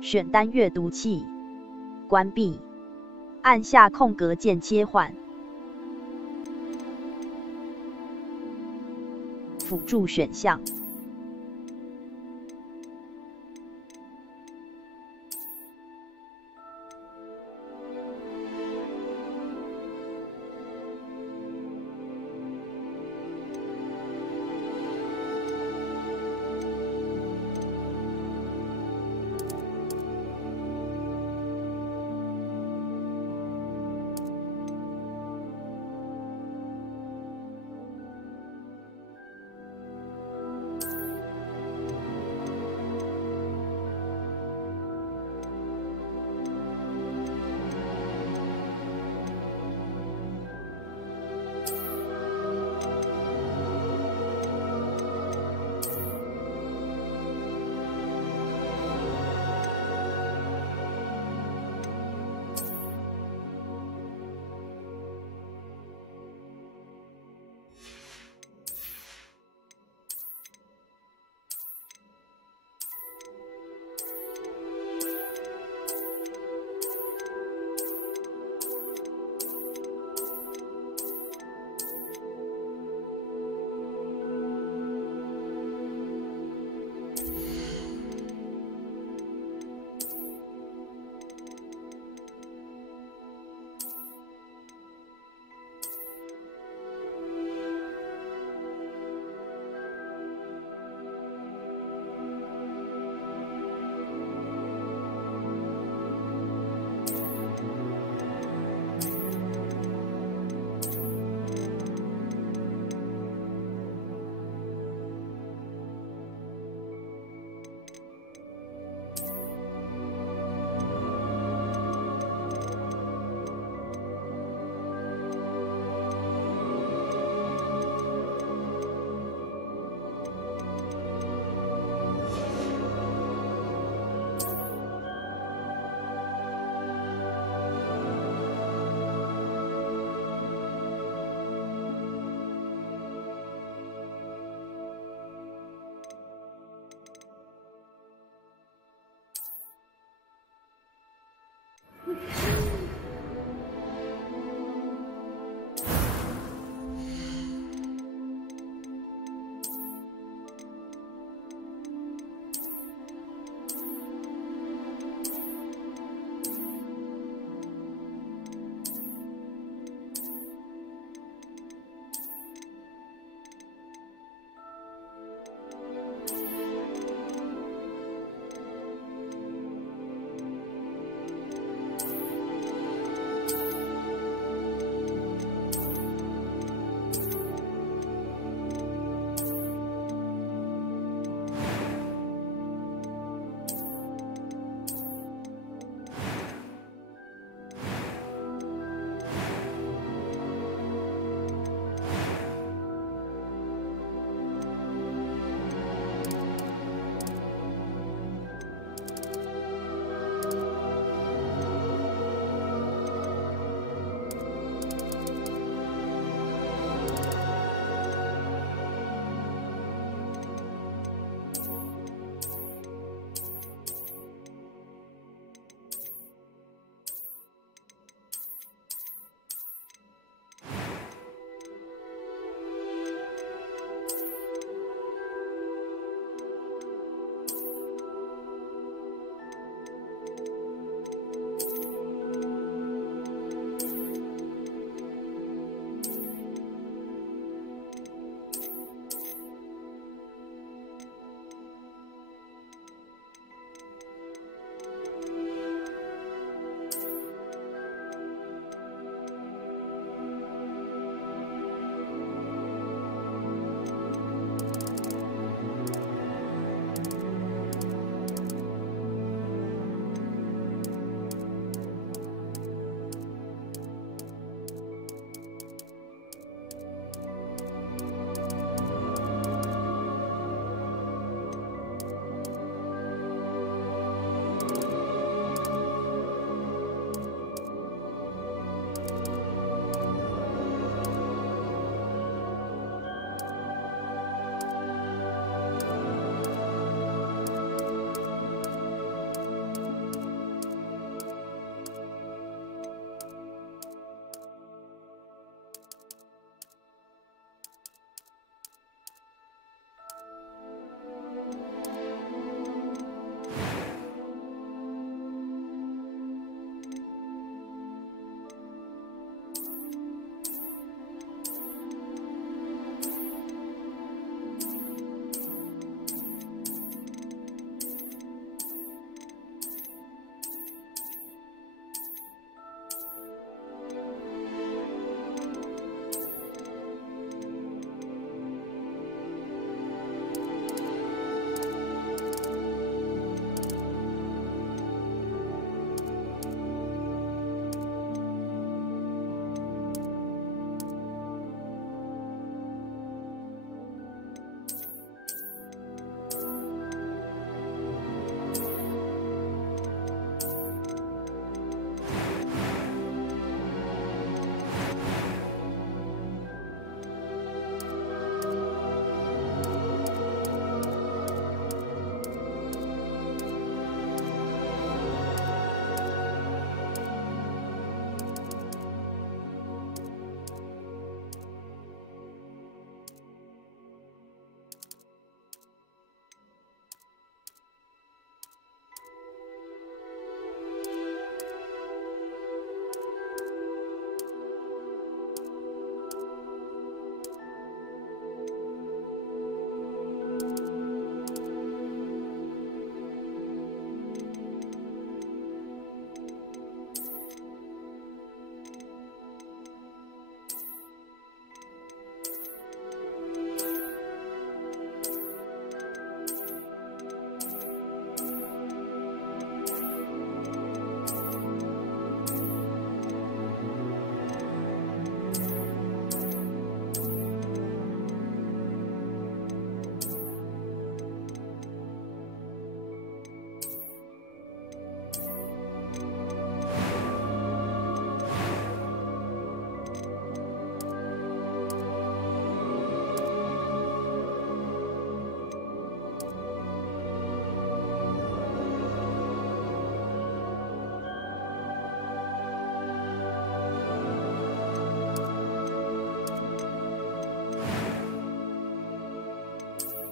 选单阅读器，关闭，按下空格键切换。辅助选项。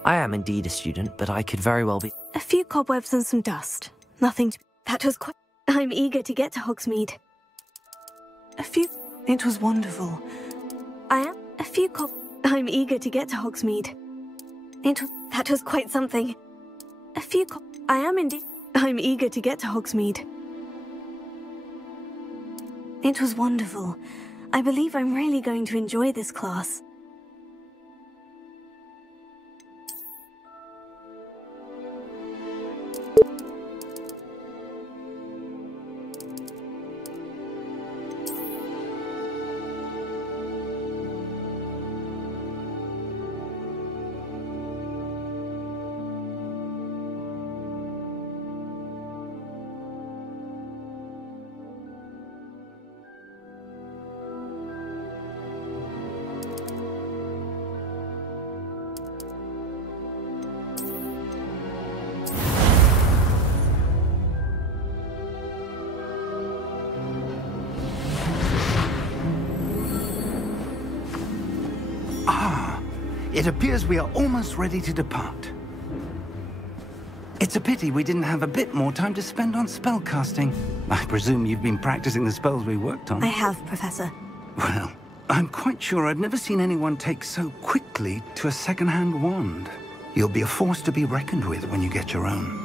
I am indeed a student, but I could very well be... A few cobwebs and some dust. Nothing to... That was quite... I'm eager to get to Hogsmeade. It was wonderful. I'm eager to get to Hogsmeade. That was quite something. I'm eager to get to Hogsmeade. It was wonderful. I believe I'm really going to enjoy this class. It appears we are almost ready to depart. It's a pity we didn't have a bit more time to spend on spellcasting. I presume you've been practicing the spells we worked on. I have, Professor. Well, I'm quite sure I've never seen anyone take so quickly to a second-hand wand. You'll be a force to be reckoned with when you get your own.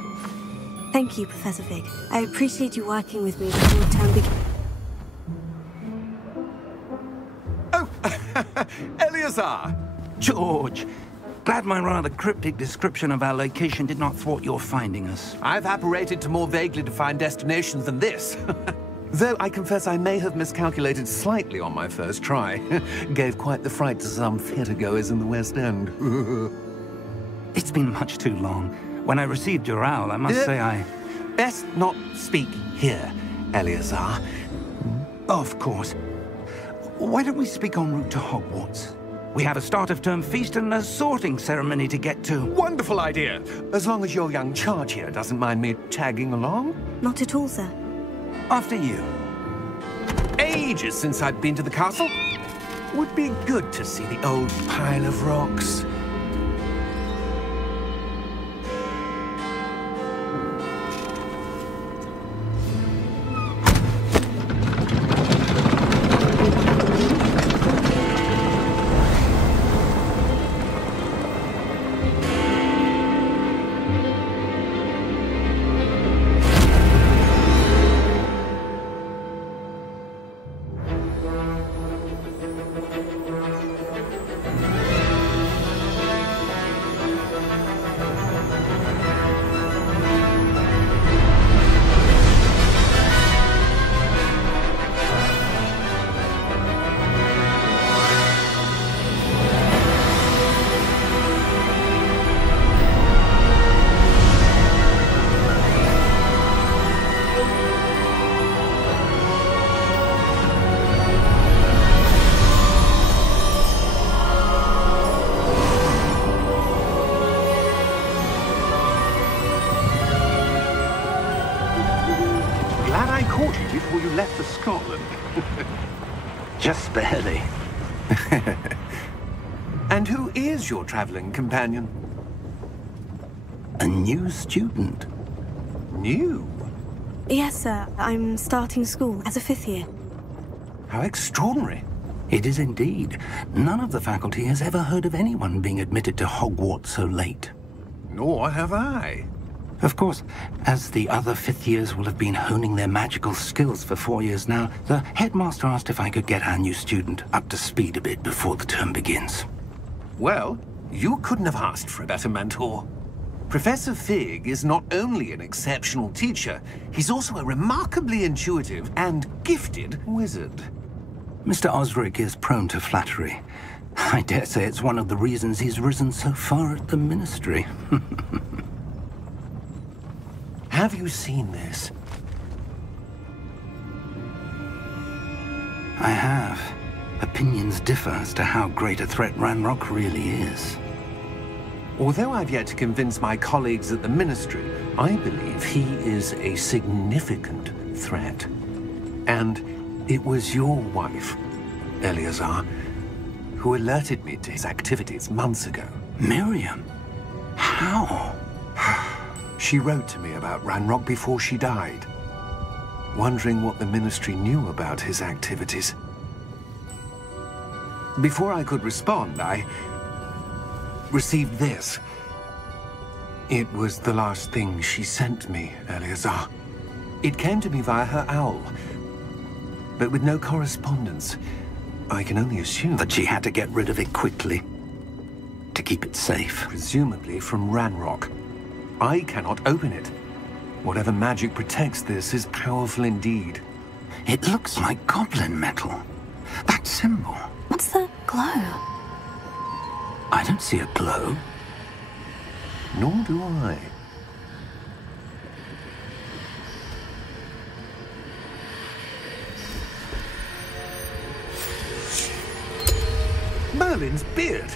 Thank you, Professor Fig. I appreciate you working with me before the term begins. Oh, Eleazar! George, glad my rather cryptic description of our location did not thwart your finding us. I've apparated to more vaguely defined destinations than this. Though I confess I may have miscalculated slightly on my first try. Gave quite the fright to some theatre-goers in the West End. It's been much too long. When I received your owl, I must say I... Best not speak here, Eleazar. Of course. Why don't we speak en route to Hogwarts? We have a start-of-term feast and a sorting ceremony to get to. Wonderful idea! As long as your young charge here doesn't mind me tagging along. Not at all, sir. After you. Ages since I've been to the castle. Would be good to see the old pile of rocks. Before you left for Scotland. Just barely. And who is your traveling companion? A new student. New? Yes, sir. I'm starting school as a 5th year. How extraordinary. It is indeed. None of the faculty has ever heard of anyone being admitted to Hogwarts so late. Nor have I. Of course, as the other 5th years will have been honing their magical skills for 4 years now, the headmaster asked if I could get our new student up to speed a bit before the term begins. Well, you couldn't have asked for a better mentor. Professor Fig is not only an exceptional teacher, he's also a remarkably intuitive and gifted wizard. Mr. Osric is prone to flattery. I dare say it's one of the reasons he's risen so far at the Ministry. Have you seen this? I have. Opinions differ as to how great a threat Ranrock really is. Although I've yet to convince my colleagues at the Ministry, I believe he is a significant threat. And it was your wife, Eleazar, who alerted me to his activities months ago. Miriam? How? She wrote to me about Ranrock before she died, wondering what the Ministry knew about his activities. Before I could respond, I received this. It was the last thing she sent me, Eleazar. It came to me via her owl, but with no correspondence. I can only assume That she had to get rid of it quickly, to keep it safe. presumably from Ranrock. I cannot open it. Whatever magic protects this is powerful indeed. It looks like goblin metal. That symbol. What's the glow? I don't see a glow. Nor do I. Merlin's beard!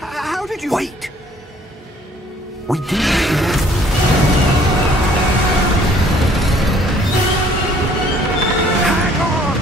How did you... Wait! We did. Hang on!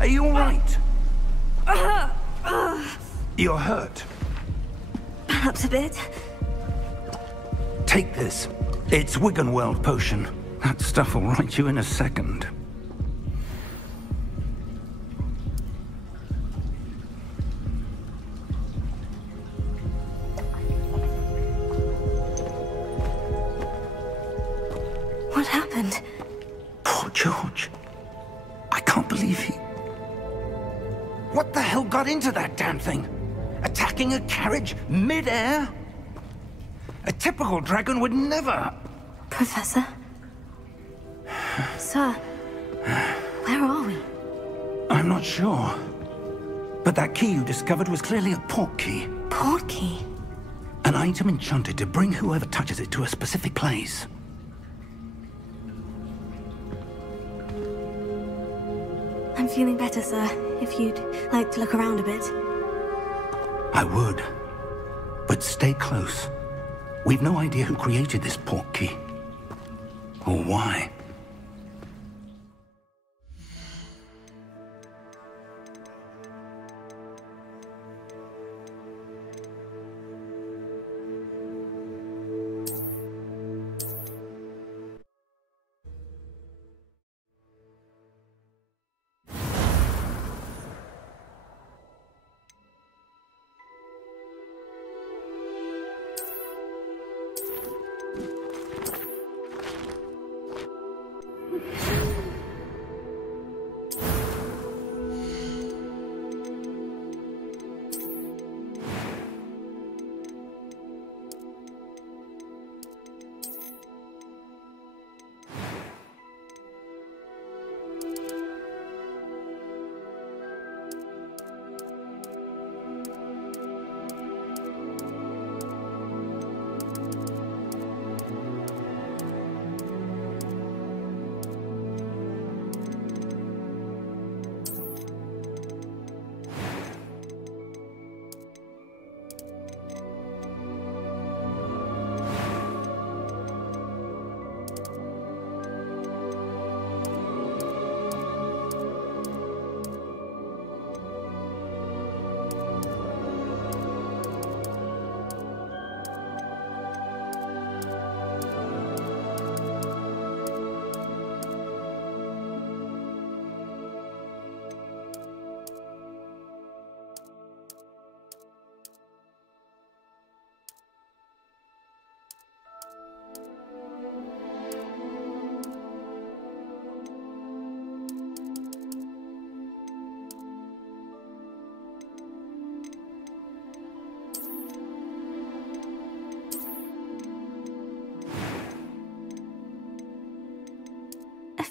Are you all right? You're hurt. Perhaps a bit. Take this. It's Wiggenweld potion. That stuff will right you in a second. What happened? Poor George. I can't believe he... What the hell got into that damn thing? Attacking a carriage mid-air? A typical dragon would never... Professor? Sir, where are we? I'm not sure. But that key you discovered was clearly a port key. Port key? An item enchanted to bring whoever touches it to a specific place. I'm feeling better, sir. If you'd like to look around a bit. I would. But stay close. We've no idea who created this port key. Or why.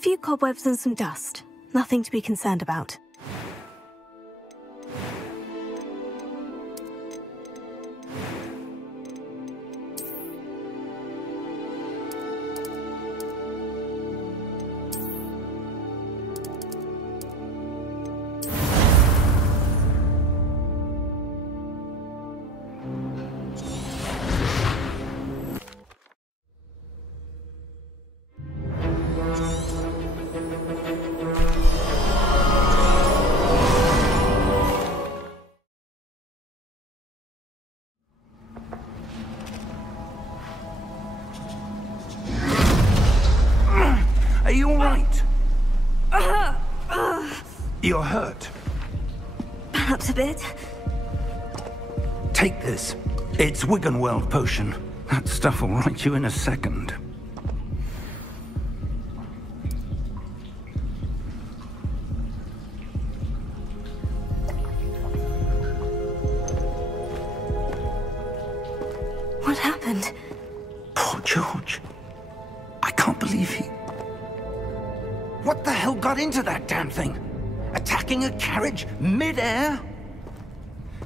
few cobwebs and some dust. Nothing to be concerned about. Are you all right? You're hurt. Perhaps a bit. Take this. It's Wiggenweld potion. That stuff will right you in a second. What happened? Poor George. I can't believe he... What the hell got into that damn thing? Attacking a carriage mid-air?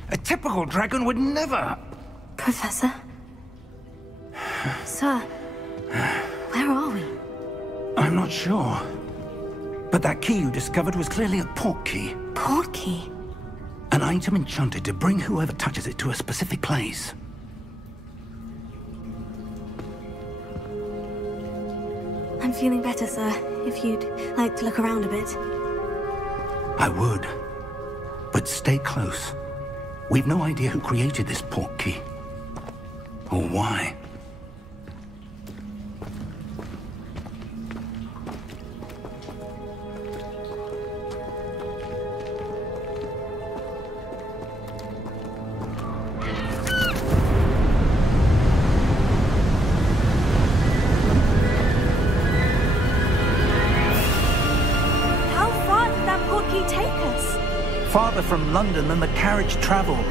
A typical dragon would never... Professor? Sir, where are we? I'm not sure. But that key you discovered was clearly a port key. Port key? An item enchanted to bring whoever touches it to a specific place. I'm feeling better, sir. If you'd like to look around a bit. I would. But stay close. We've no idea who created this port key. Or why. Farther from London than the carriage travelled.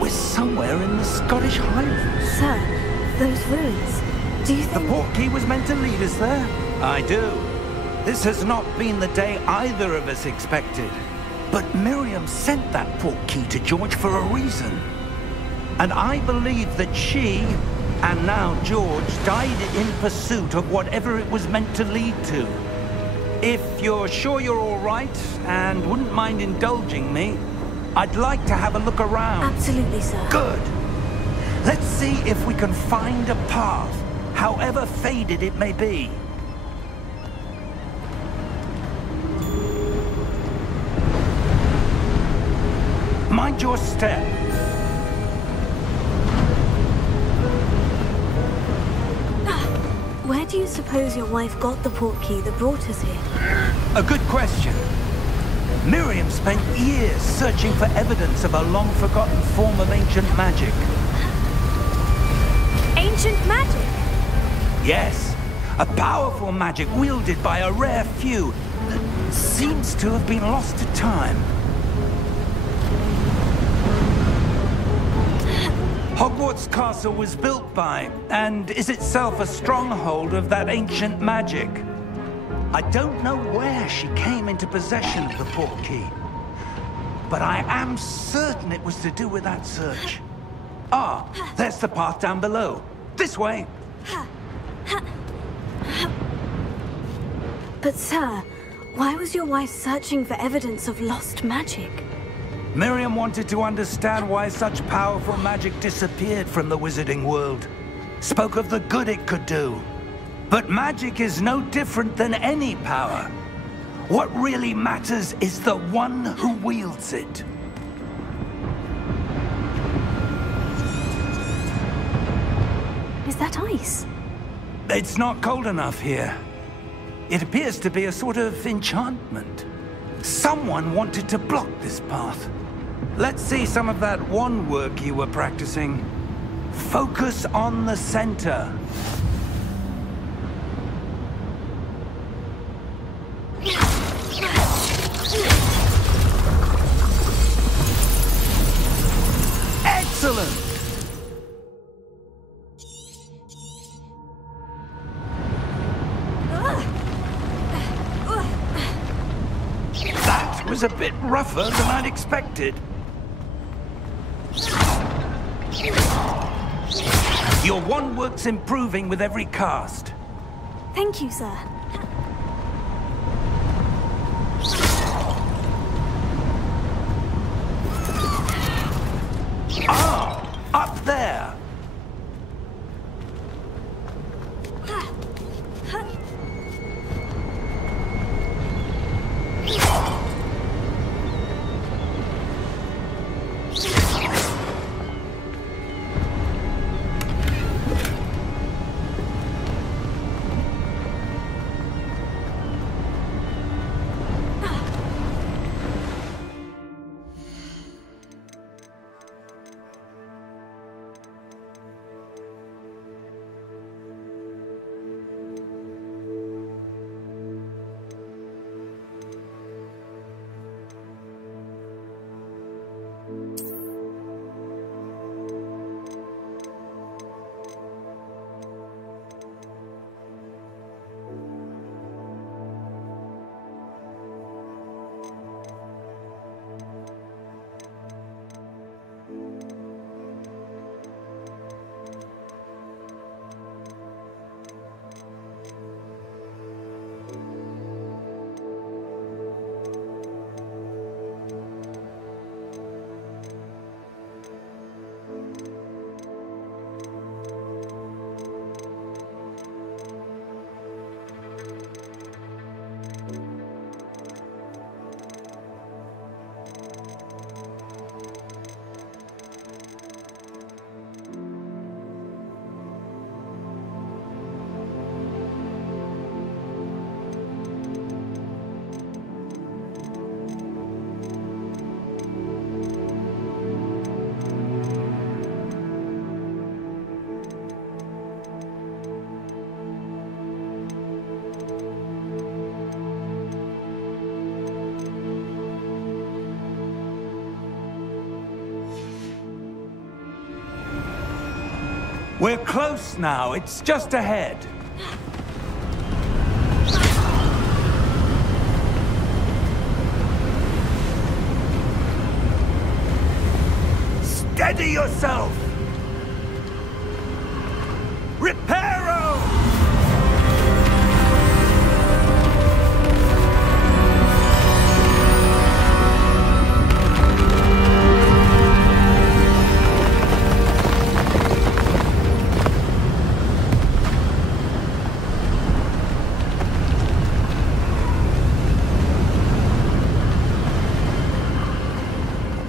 We're somewhere in the Scottish Highlands. Sir, those ruins. Do you think... The port key was meant to lead us there? I do. This has not been the day either of us expected. But Miriam sent that port key to George for a reason. And I believe that she, and now George, died in pursuit of whatever it was meant to lead to. If you're sure you're all right, and wouldn't mind indulging me, I'd like to have a look around. Absolutely, sir. Good. Let's see if we can find a path, however faded it may be. Mind your step. Where do you suppose your wife got the port key that brought us here? A good question. Miriam spent years searching for evidence of a long-forgotten form of ancient magic. Ancient magic? Yes, a powerful magic wielded by a rare few that seems to have been lost to time. Hogwarts Castle was built by, and is itself a stronghold of that ancient magic. I don't know where she came into possession of the port key, but I am certain it was to do with that search. Ah, there's the path down below. This way. But sir, why was your wife searching for evidence of lost magic? Miriam wanted to understand why such powerful magic disappeared from the wizarding world. Spoke of the good it could do. But magic is no different than any power. What really matters is the one who wields it. Is that ice? It's not cold enough here. It appears to be a sort of enchantment. Someone wanted to block this path. Let's see some of that wand work you were practicing. Focus on the center. Excellent! was a bit rougher than I'd expected. Your wand work's improving with every cast. Thank you, sir. Ah, up there. We're close now. It's just ahead. Steady yourself! Reparo!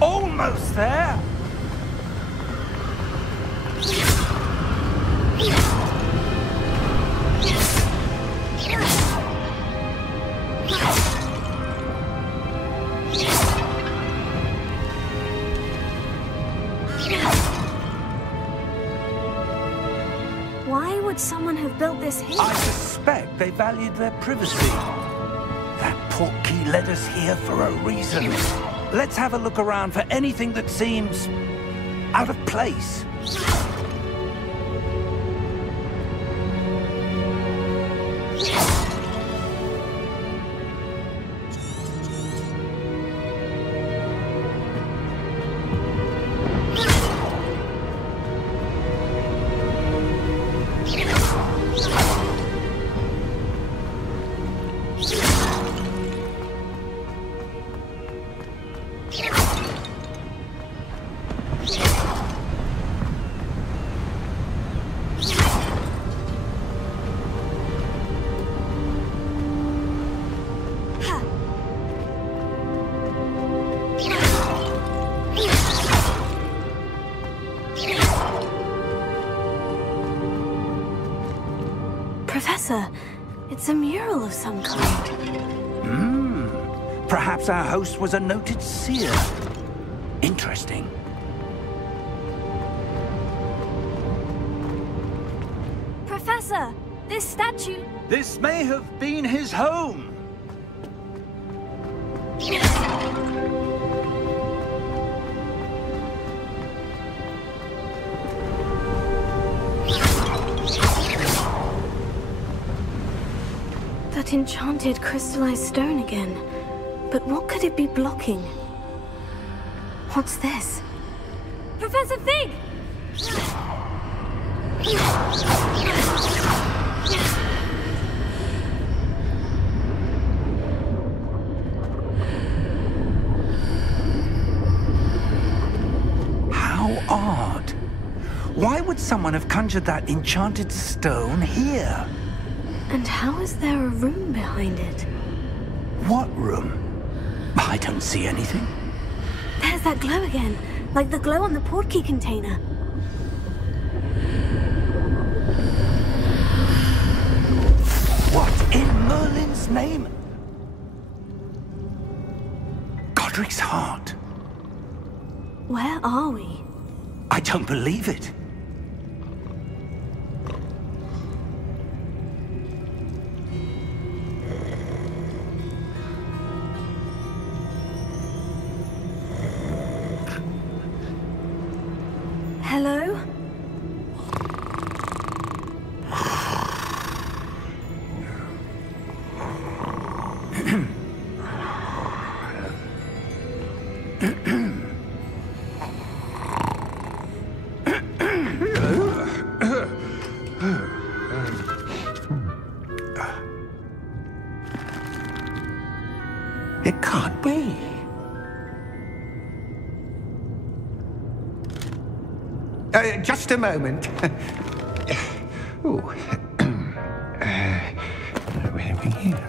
Almost there! Why would someone have built this here? I suspect they valued their privacy. That portkey led us here for a reason. Let's have a look around for anything that seems out of place. Professor, it's a mural of some kind. Perhaps our host was a noted seer. Interesting. Professor, this statue... This may have been his home. That enchanted crystallized stone again. But what could it be blocking? What's this? Professor Fig! How odd. Why would someone have conjured that enchanted stone here? And how is there a room behind it? What room? I don't see anything. There's that glow again, like the glow on the portkey container. What in Merlin's name? Godric's heart. Where are we? I don't believe it. Hello? It can't be. Just a moment. Ooh. Where are we here?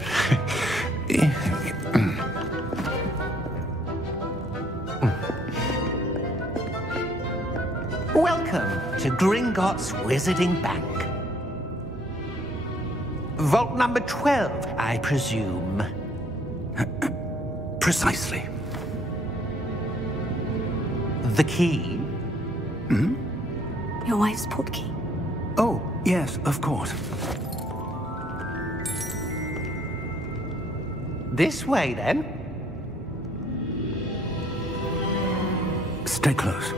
Welcome to Gringotts Wizarding Bank. Vault number 12, I presume. Precisely. The key? Hmm? Your wife's portkey. Oh, yes, of course. This way, then. Stay close.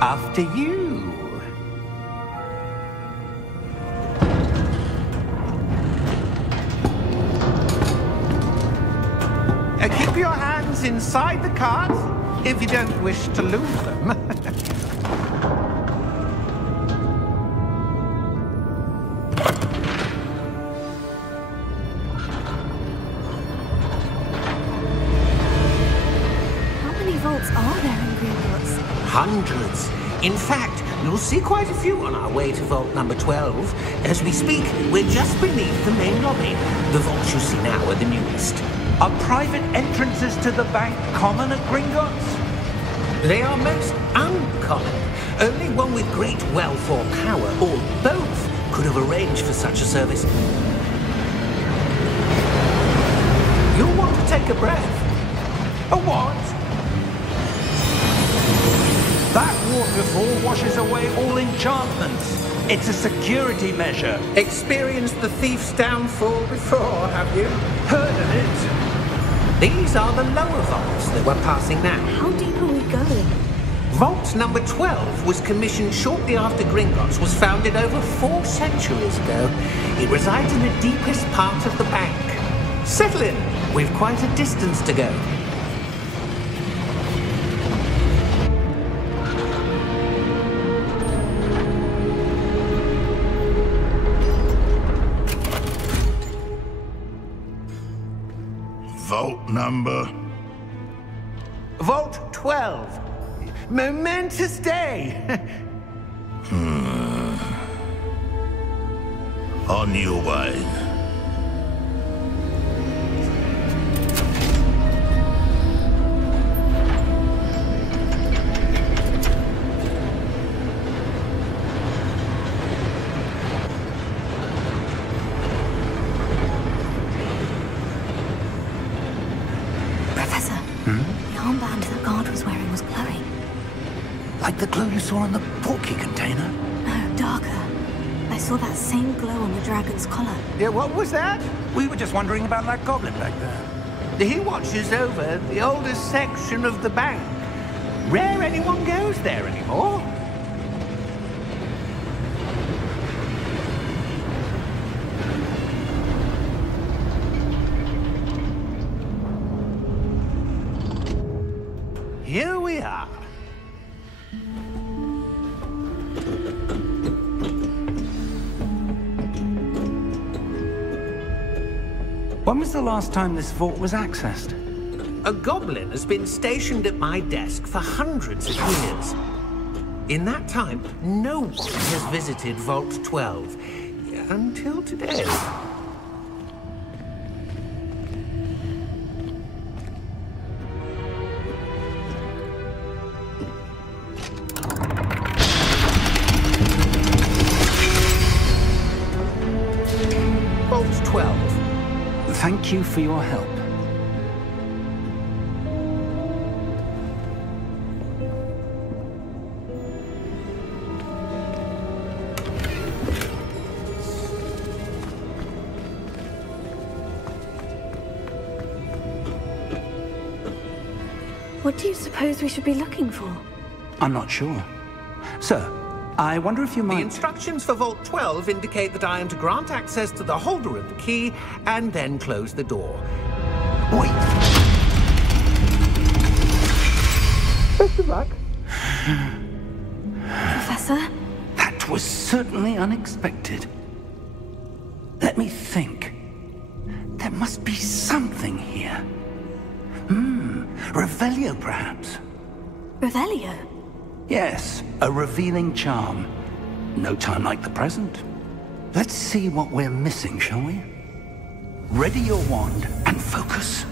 After you. Keep your hands inside the cart if you don't wish to lose them. How many vaults are there in Gringotts? Hundreds. In fact, you'll see quite a few on our way to vault number 12. As we speak, we're just beneath the main lobby. The vaults you see now are the newest. Are private entrances to the bank common at Gringotts? They are most uncommon. Only one with great wealth or power, or both, could have arranged for such a service. You'll want to take a breath. A what? That waterfall washes away all enchantments. It's a security measure. Experienced the thief's downfall before, have you? Heard of it? These are the lower vaults that we're passing now. How deep are we going? Vault number 12 was commissioned shortly after Gringotts was founded over 4 centuries ago. It resides in the deepest part of the bank. Settle in. We've quite a distance to go. Vault number? Vault 12. Momentous day. On your way. Professor, the armband that guard was wearing was glowing. Like the glow you saw on the portkey container? No, darker. I saw that same glow on the dragon's collar. Yeah, what was that? We were just wondering about that goblin back there. He watches over the oldest section of the bank. Rare anyone goes there anymore. Here we are. When was the last time this vault was accessed? A goblin has been stationed at my desk for hundreds of years. In that time, no one has visited Vault 12. Until today. Vault 12. Thank you for your help. What do you suppose we should be looking for? I'm not sure. Sir, I wonder if you The might... instructions for Vault 12 indicate that I am to grant access to the holder of the key and then close the door. Wait! Best of luck. Professor? That was certainly unexpected. Let me think. There must be something here. Revelio, perhaps? Revelio? Yes, a revealing charm. No time like the present. Let's see what we're missing, shall we? Ready your wand and focus.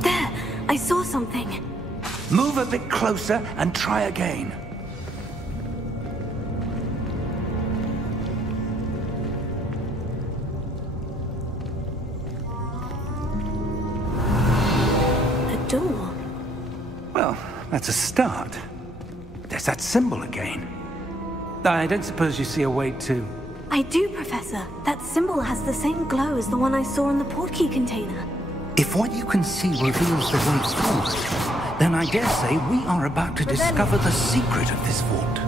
There! I saw something. Move a bit closer and try again. A door. Well, that's a start. There's that symbol again. I don't suppose you see a way to... I do, Professor. That symbol has the same glow as the one I saw in the portkey container. If what you can see reveals the way forward, then I dare say we are about to discover the secret of this vault.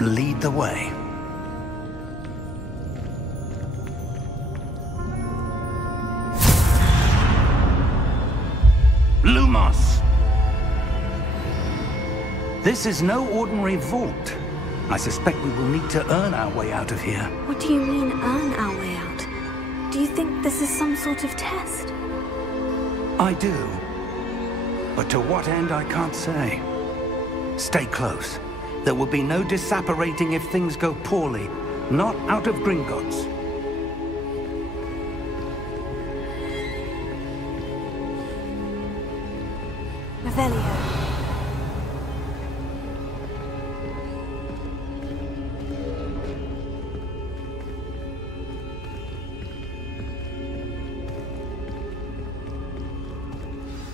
Lead the way. Lumos! This is no ordinary vault. I suspect we will need to earn our way out of here. What do you mean, earn our way out? Do you think this is some sort of test? I do. But to what end, I can't say. Stay close. There will be no disapparating if things go poorly. Not out of Gringotts. Revelio.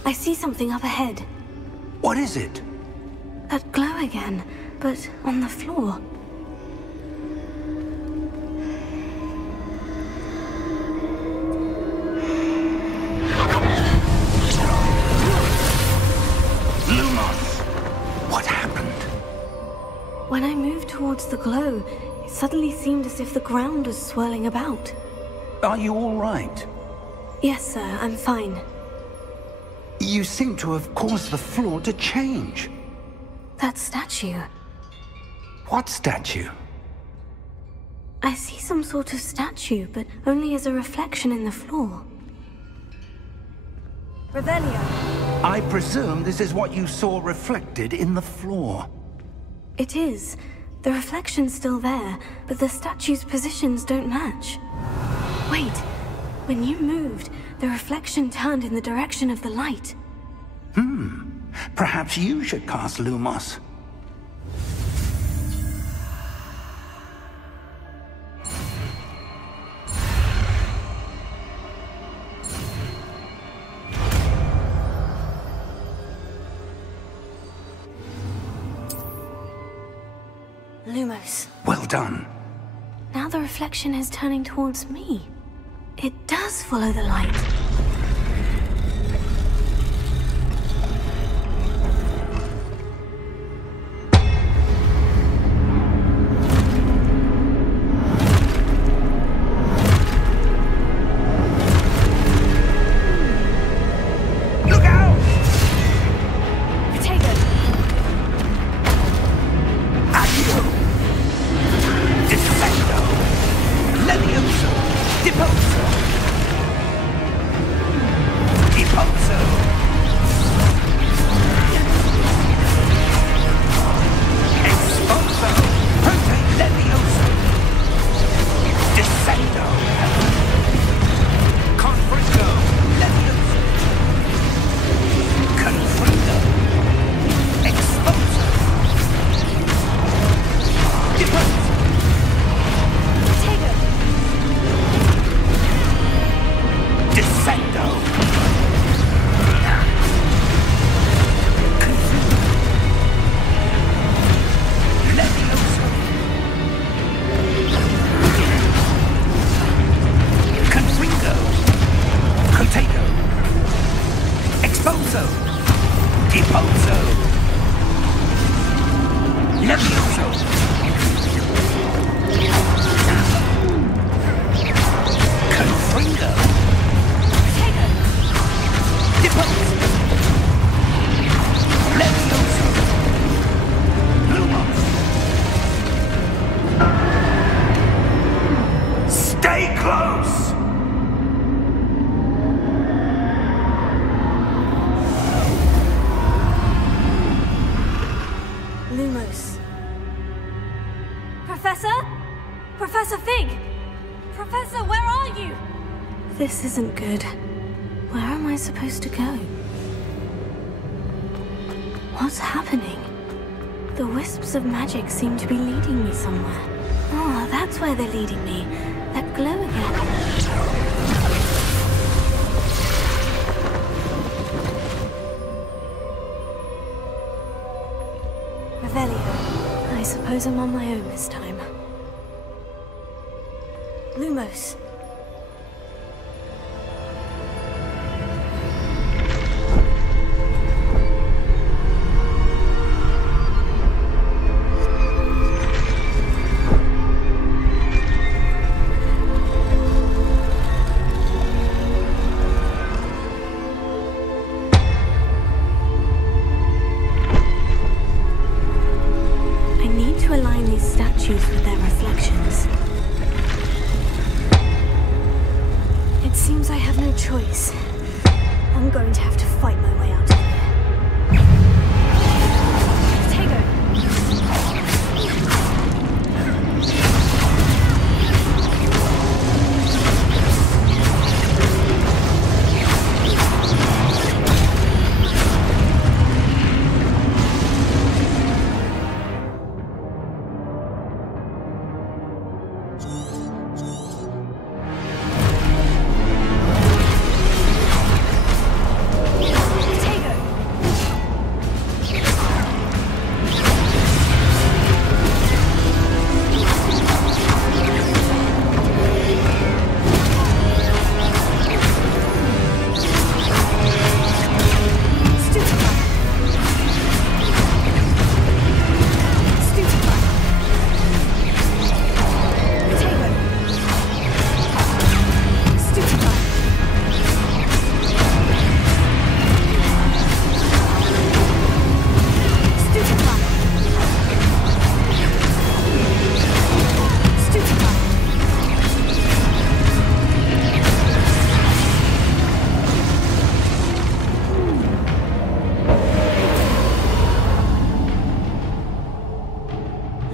I see something up ahead. What is it? That glow again, but on the floor. When I moved towards the glow, it suddenly seemed as if the ground was swirling about. Are you all right? Yes, sir, I'm fine. You seem to have caused the floor to change. That statue. What statue? I see some sort of statue, but only as a reflection in the floor. Revelio. I presume this is what you saw reflected in the floor. It is. The reflection's still there, but the statue's positions don't match. Wait. When you moved, the reflection turned in the direction of the light. Perhaps you should cast Lumos. Lumos. Well done. Now the reflection is turning towards me. It does follow the light. Look out! Potato! Accio! Defendo! Levioso! Deposo! Deposo! Exposo! Prote Levioso! Descendo! Confringo! Levioso! Confringo! Exposo! Deposo! Potato! Descendo! Levioso! Confringo! Potato! Exposo! Deposo! Levioso! Confringo! Potato! Deposo! Levioso! Lumos! Stay close! Lumos. Professor? Professor Fig! Professor, where are you? This isn't good. Where am I supposed to go? What's happening? The wisps of magic seem to be leading me somewhere. Oh, that's where they're leading me. That glow again. Revelio. I suppose I'm on my own this time. Lumos. I need to align these statues with their reflections. It seems I have no choice. I'm going to have to fight my way out of here. Potato!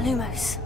Lumos.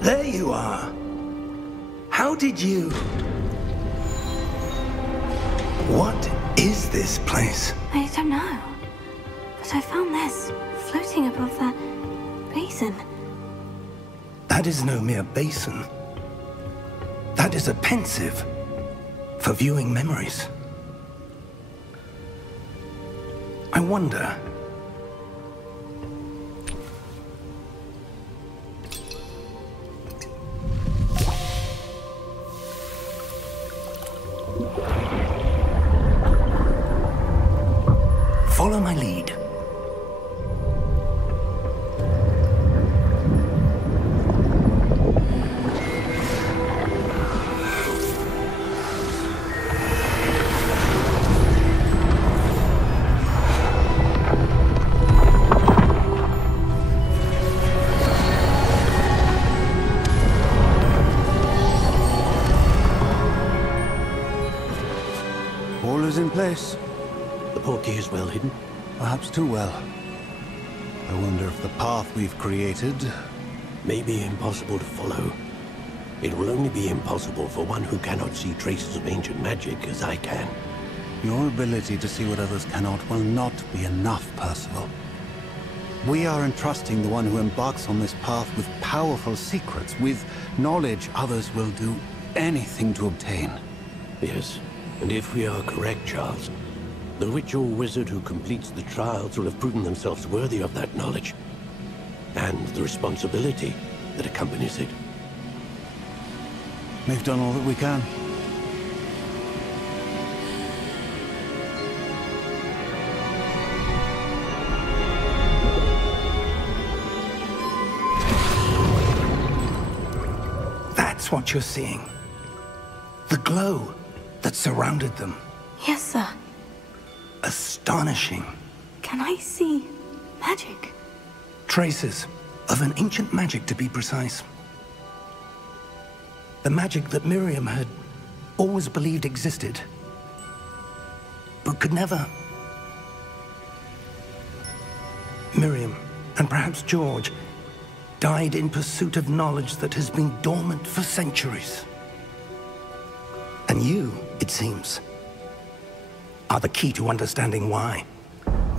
There you are. How did you... What is this place? I don't know. But I found this floating above that basin. That is no mere basin. That is a pensive for viewing memories. I wonder... Follow my lead. All is in place. The portkey is well hidden. Perhaps too well. I wonder if the path we've created... May be impossible to follow. It will only be impossible for one who cannot see traces of ancient magic as I can. Your ability to see what others cannot will not be enough, Percival. We are entrusting the one who embarks on this path with powerful secrets, with knowledge others will do anything to obtain. Yes, and if we are correct, Charles, the witch or wizard who completes the trials will have proven themselves worthy of that knowledge, and the responsibility that accompanies it. We've done all that we can. That's what you're seeing. The glow that surrounded them. Yes, sir. Astonishing. Can I see magic? Traces of an ancient magic, to be precise. The magic that Miriam had always believed existed, but could never. Miriam, and perhaps George, died in pursuit of knowledge that has been dormant for centuries. And you, it seems, are the key to understanding why.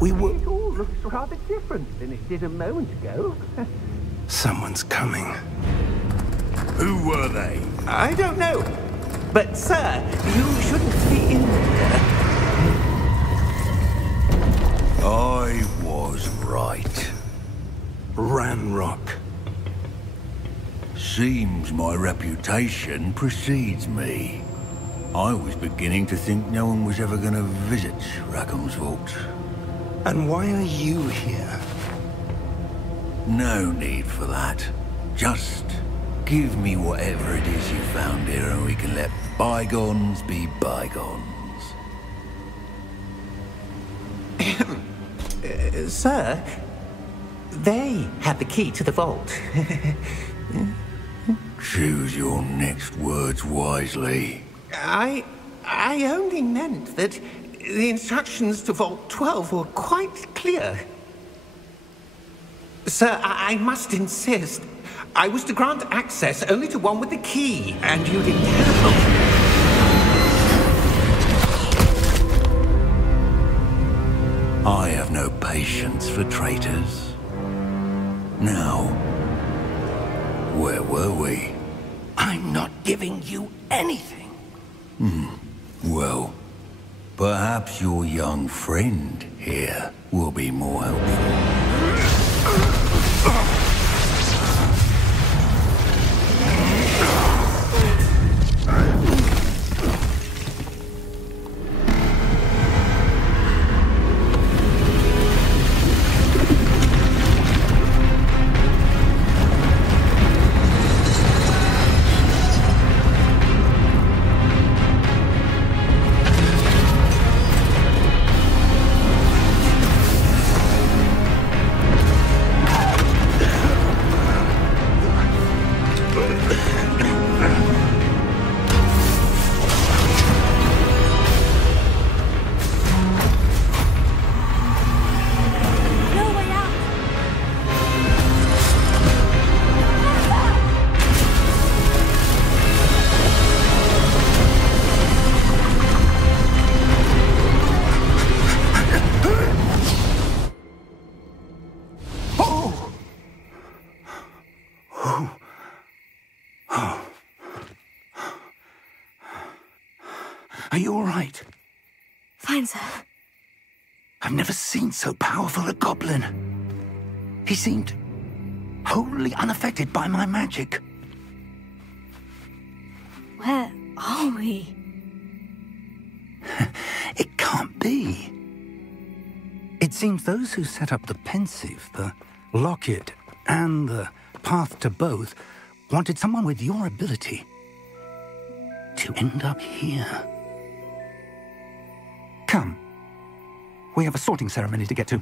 It all looks rather different than it did a moment ago. Someone's coming. Who were they? I don't know. But, sir, you shouldn't be in here. I was right. Ranrock. Seems my reputation precedes me. I was beginning to think no one was ever going to visit Rackham's vault. And why are you here? No need for that. Just give me whatever it is you found here and we can let bygones be bygones. Sir, they have the key to the vault. Choose your next words wisely. I only meant that the instructions to Vault 12 were quite clear. Sir, I must insist. I was to grant access only to one with the key, and you didn't have I have no patience for traitors. Now, where were we? I'm not giving giving you anything. Well, perhaps your young friend here will be more helpful. Are you all right? Fine, sir. I've never seen so powerful a goblin. He seemed wholly unaffected by my magic. Where are we? It can't be. It seems those who set up the pensive, the locket, and the path to both wanted someone with your ability to end up here. Come. We have a sorting ceremony to get to.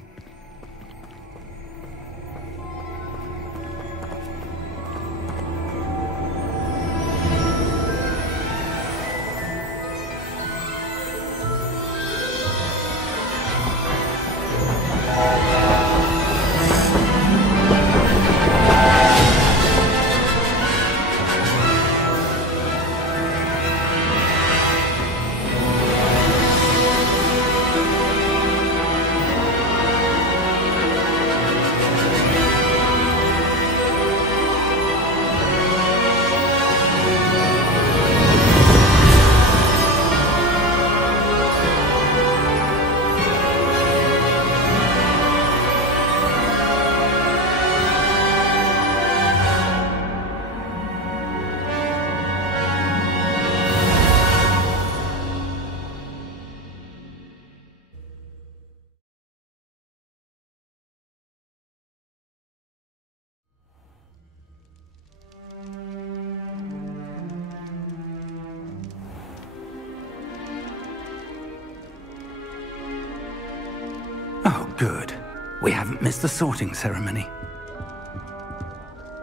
Oh, good. We haven't missed the sorting ceremony.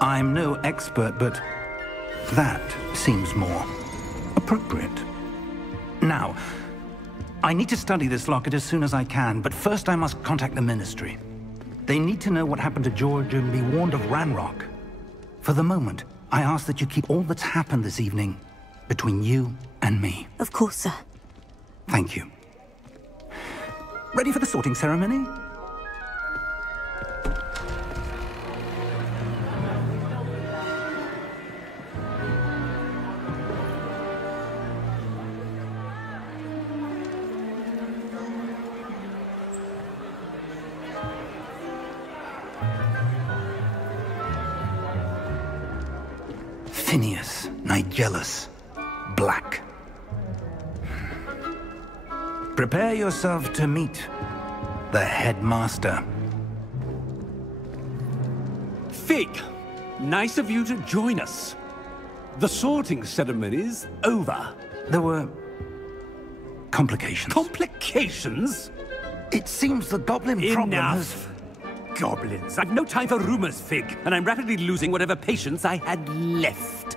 I'm no expert, but that seems more appropriate. Now, I need to study this locket as soon as I can, but first I must contact the Ministry. They need to know what happened to George and be warned of Ranrock. For the moment, I ask that you keep all that's happened this evening between you and me. Of course, sir. Thank you. Ready for the sorting ceremony? Phineas, Nigellus, Black. Prepare yourself to meet the headmaster. Fig, nice of you to join us. The sorting ceremony's over. There were complications. Complications? It seems the goblin problem has... Enough! Goblins. I've no time for rumors, Fig, and I'm rapidly losing whatever patience I had left.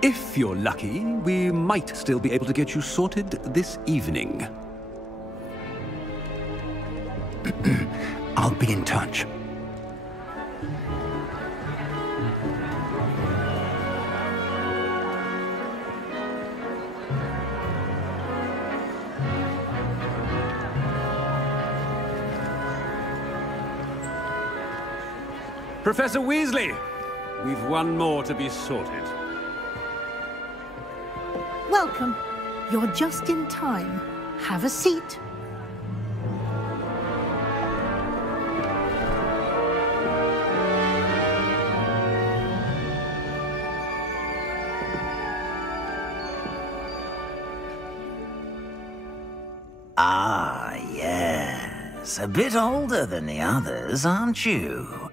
If you're lucky, we might still be able to get you sorted this evening. I'll be in touch. Professor Weasley, we've one more to be sorted. Welcome. You're just in time. Have a seat. Ah, yes. A bit older than the others, aren't you?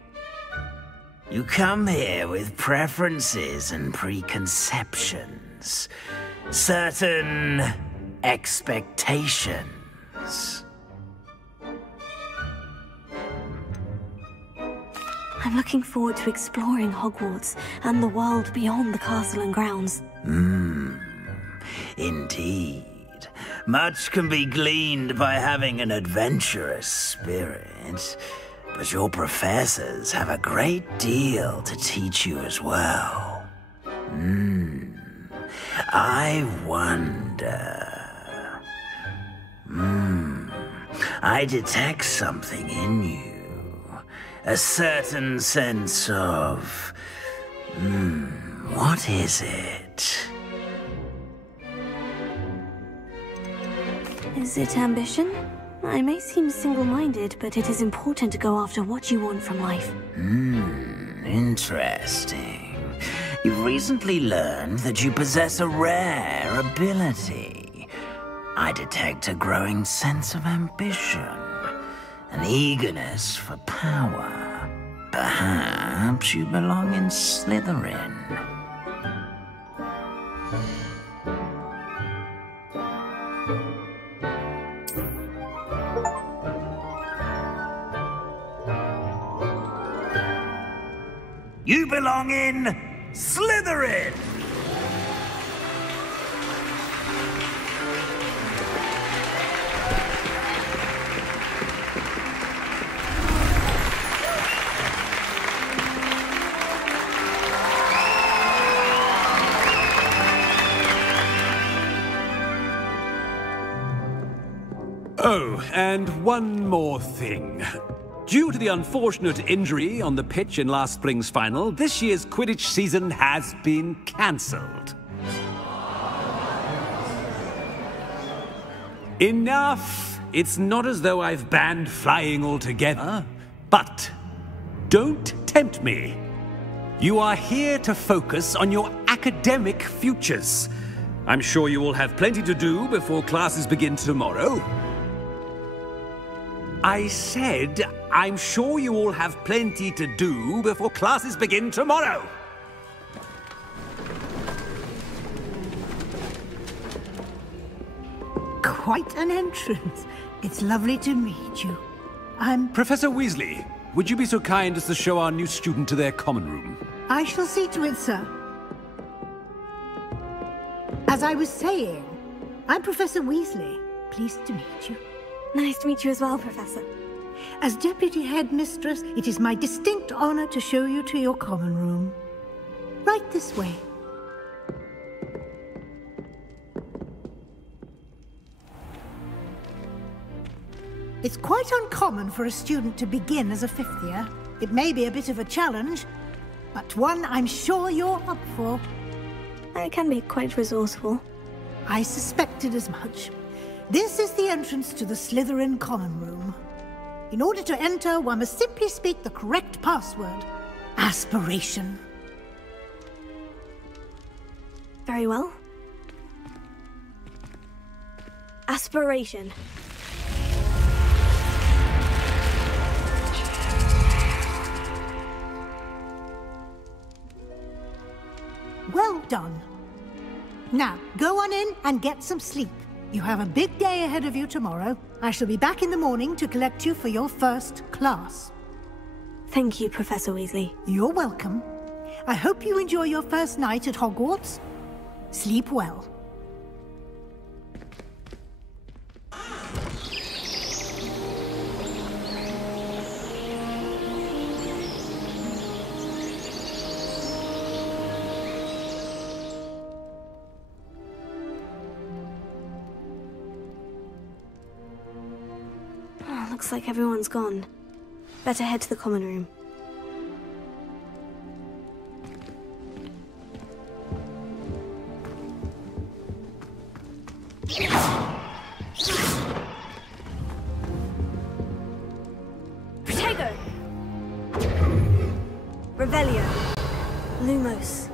You come here with preferences and preconceptions. Certain expectations. I'm looking forward to exploring Hogwarts and the world beyond the castle and grounds. Indeed. Much can be gleaned by having an adventurous spirit, but your professors have a great deal to teach you as well. I wonder... I detect something in you. A certain sense of... what is it? Is it ambition? I may seem single-minded, but it is important to go after what you want from life. Interesting. You've recently learned that you possess a rare ability. I detect a growing sense of ambition, an eagerness for power. Perhaps you belong in Slytherin. You belong in Slytherin! Oh, and one more thing. Due to the unfortunate injury on the pitch in last spring's final, this year's Quidditch season has been cancelled. Enough! It's not as though I've banned flying altogether, but don't tempt me. You are here to focus on your academic futures. I'm sure you will have plenty to do before classes begin tomorrow. I said, I'm sure you all have plenty to do before classes begin tomorrow. Quite an entrance. It's lovely to meet you. I'm... Professor Weasley, would you be so kind as to show our new student to their common room? I shall see to it, sir. As I was saying, I'm Professor Weasley. Pleased to meet you. Nice to meet you as well, Professor. As Deputy Headmistress, it is my distinct honor to show you to your common room. Right this way. It's quite uncommon for a student to begin as a fifth year. It may be a bit of a challenge, but one I'm sure you're up for. I can be quite resourceful. I suspected as much. This is the entrance to the Slytherin common room. In order to enter, one must simply speak the correct password. Aspiration. Very well. Aspiration. Well done. Now, go on in and get some sleep. You have a big day ahead of you tomorrow. I shall be back in the morning to collect you for your first class. Thank you, Professor Weasley. You're welcome. I hope you enjoy your first night at Hogwarts. Sleep well. Looks like everyone's gone. Better head to the common room. Protego! Revelio. Lumos.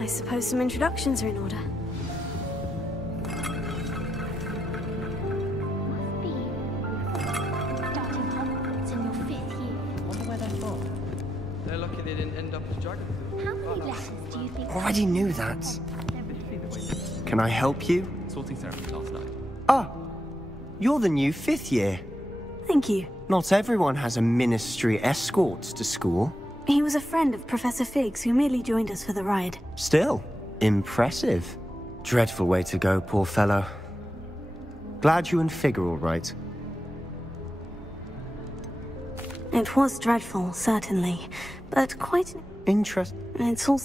I suppose some introductions are in order. They're lucky they didn't end up as dragons. How many lessons do you think? Already knew that. Can I help you? Sorting ceremony last night. Oh, you're the new 5th year. Thank you. Not everyone has a ministry escort to school. He was a friend of Professor Fig's who merely joined us for the ride. Still, impressive. Dreadful way to go, poor fellow. Glad you and Fig are all right. It was dreadful, certainly, but quite interesting. It's all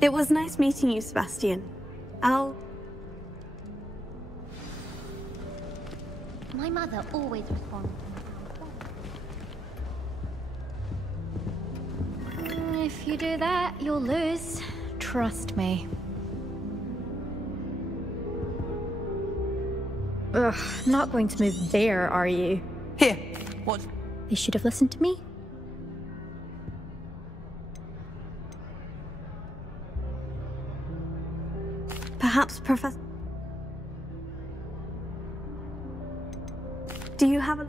It was nice meeting you, Sebastian. My mother always responds. If you do that, you'll lose. Trust me. Ugh, not going to move there, are you? Here, what? They should have listened to me. Perhaps, Professor... Do you have a...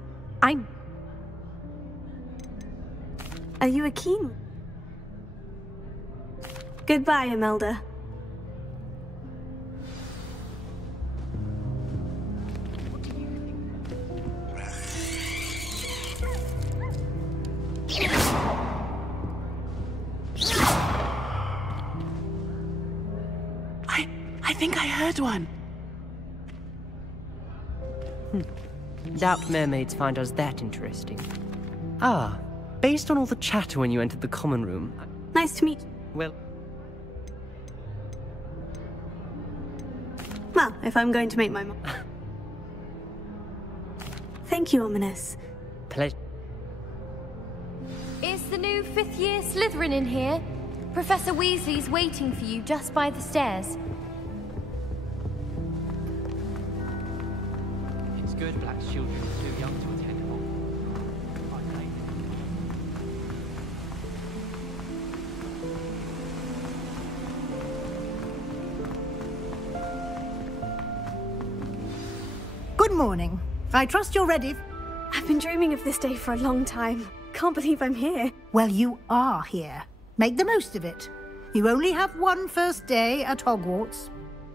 Are you a keen? Goodbye, Imelda. I think I heard one. Doubt mermaids find us that interesting. Ah, based on all the chatter when you entered the common room... Nice to meet you. Well... Well, if I'm going to make my mark... Thank you, Ominous. Pleasure. Is the new 5th year Slytherin in here? Professor Weasley's waiting for you just by the stairs. It's good black children are too young to attend home. Good morning. I trust you're ready. I've been dreaming of this day for a long time. Can't believe I'm here. Well, you are here. Make the most of it. You only have one first day at Hogwarts.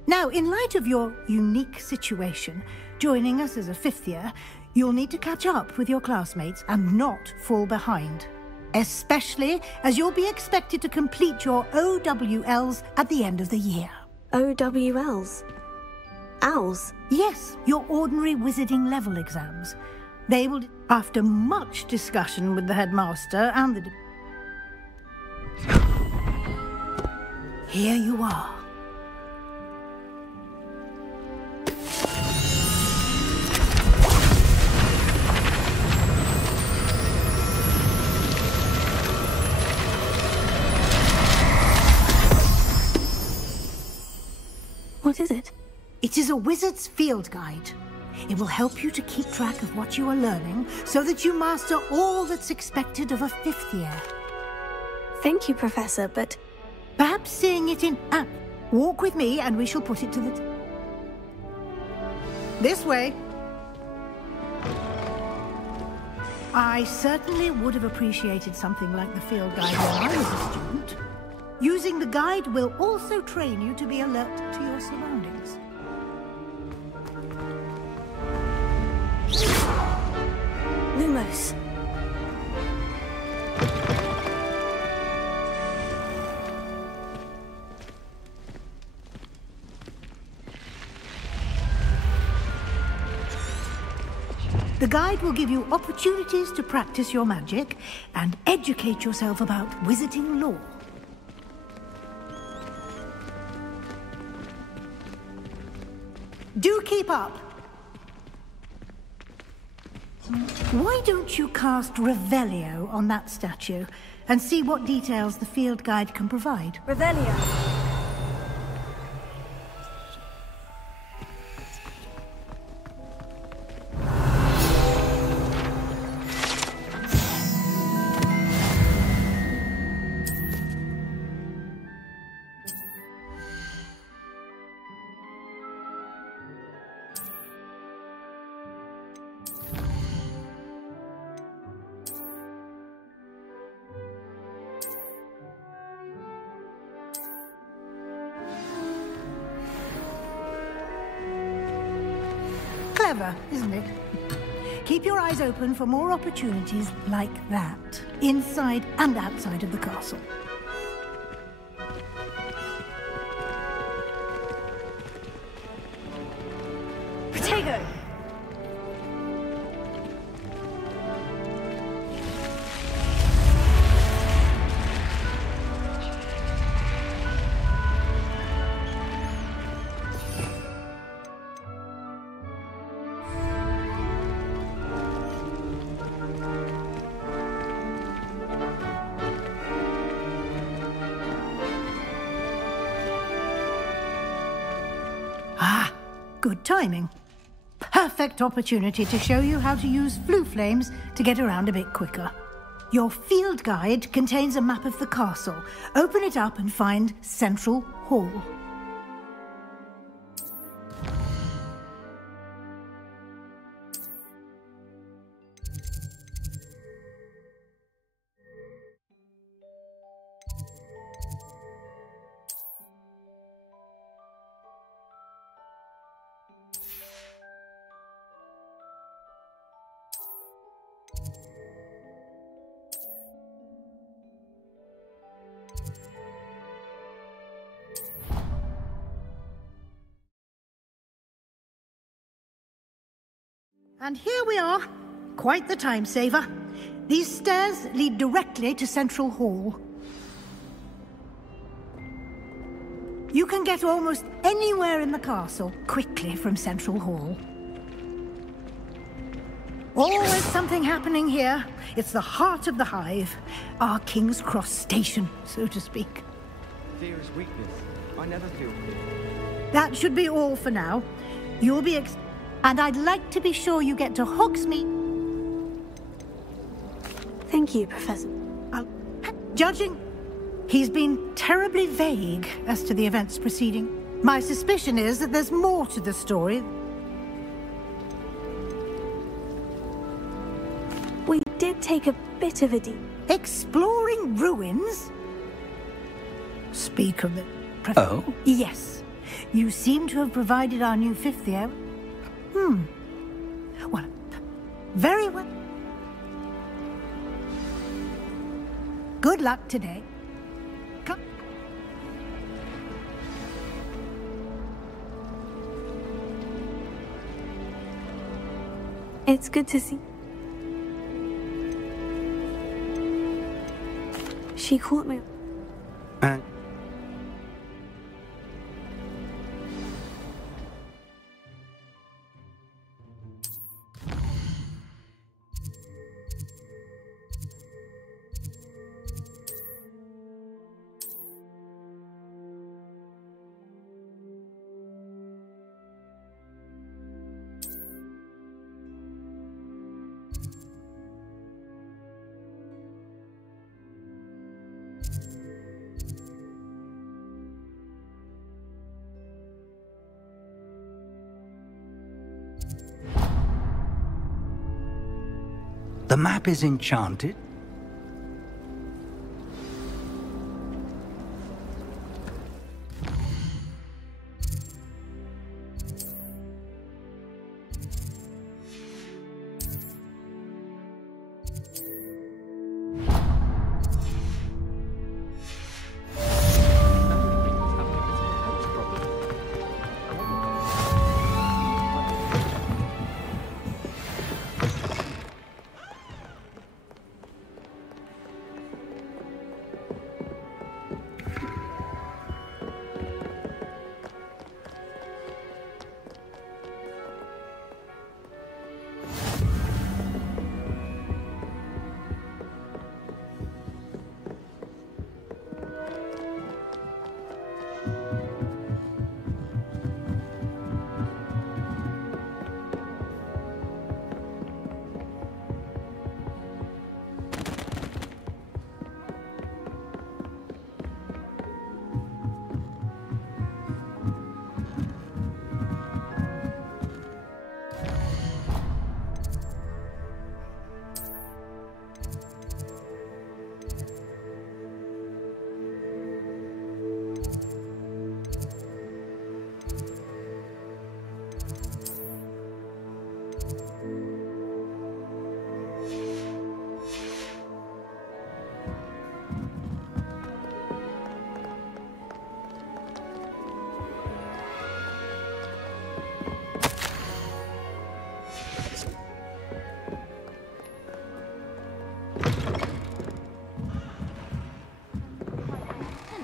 Now, in light of your unique situation, joining us as a 5th year, you'll need to catch up with your classmates and not fall behind. Especially as you'll be expected to complete your OWLs at the end of the year. OWLs? Owls? Yes, your ordinary wizarding level exams. They will, after much discussion with the headmaster and the... Here you are. What is it? It is a wizard's field guide. It will help you to keep track of what you are learning so that you master all that's expected of a 5th year. Thank you, Professor, but... Perhaps seeing it in... walk with me and we shall put it to the... This way. I certainly would have appreciated something like the field guide when I was a student. Using the guide will also train you to be alert to your surroundings. Lumos. The guide will give you opportunities to practice your magic and educate yourself about wizarding lore. Do keep up. Why don't you cast Revelio on that statue and see what details the field guide can provide? Revelio. Clever, isn't it? Keep your eyes open for more opportunities like that, inside and outside of the castle. Protego! Good timing. Perfect opportunity to show you how to use flue flames to get around a bit quicker. Your field guide contains a map of the castle. Open it up and find Central Hall. And here we are. Quite the time saver. These stairs lead directly to Central Hall. You can get almost anywhere in the castle quickly from Central Hall. Always something happening here. It's the heart of the Hive. Our King's Cross station, so to speak. Fear is weakness. I never feel fear. That should be all for now. You'll be and I'd like to be sure you get to Hogsmeade. Thank you, Professor. Judging, he's been terribly vague as to the events preceding. My suspicion is that there's more to the story. We did take a bit of a deep... Exploring ruins? Speak of it, Oh? Yes. You seem to have provided our new fifth year. Well, very well. Good luck today. Come. It's good to see. She caught me. The map is enchanted?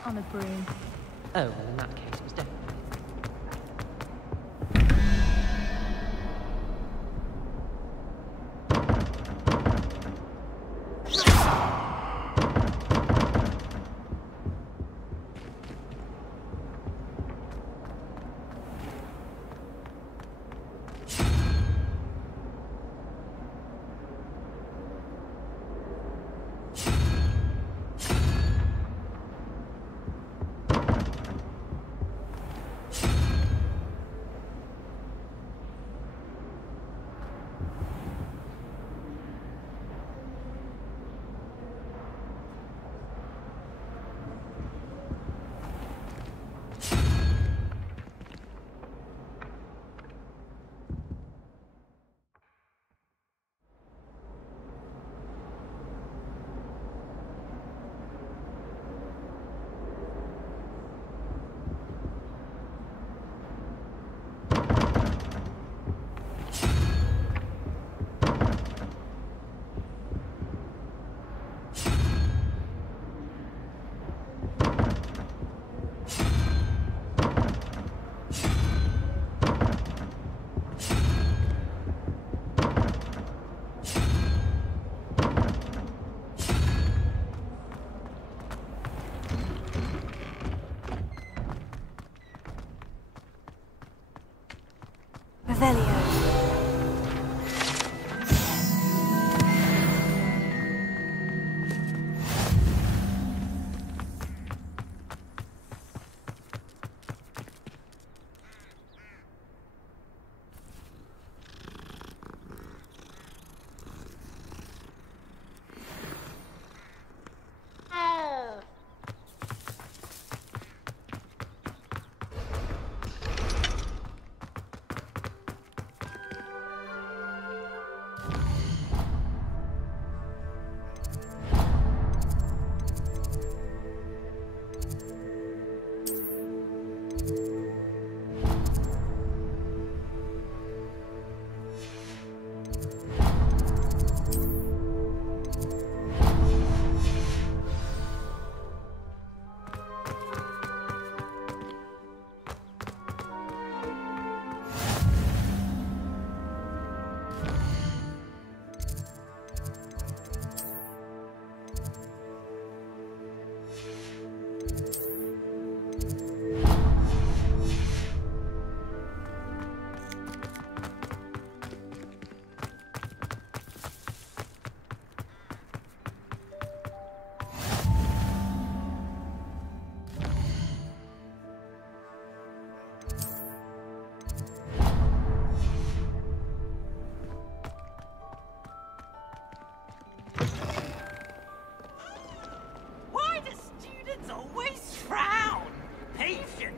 On a broom. Oh, well, in that case, it was definitely...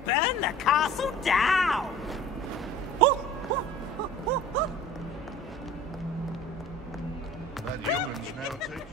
Burn the castle down! That human's now teacher.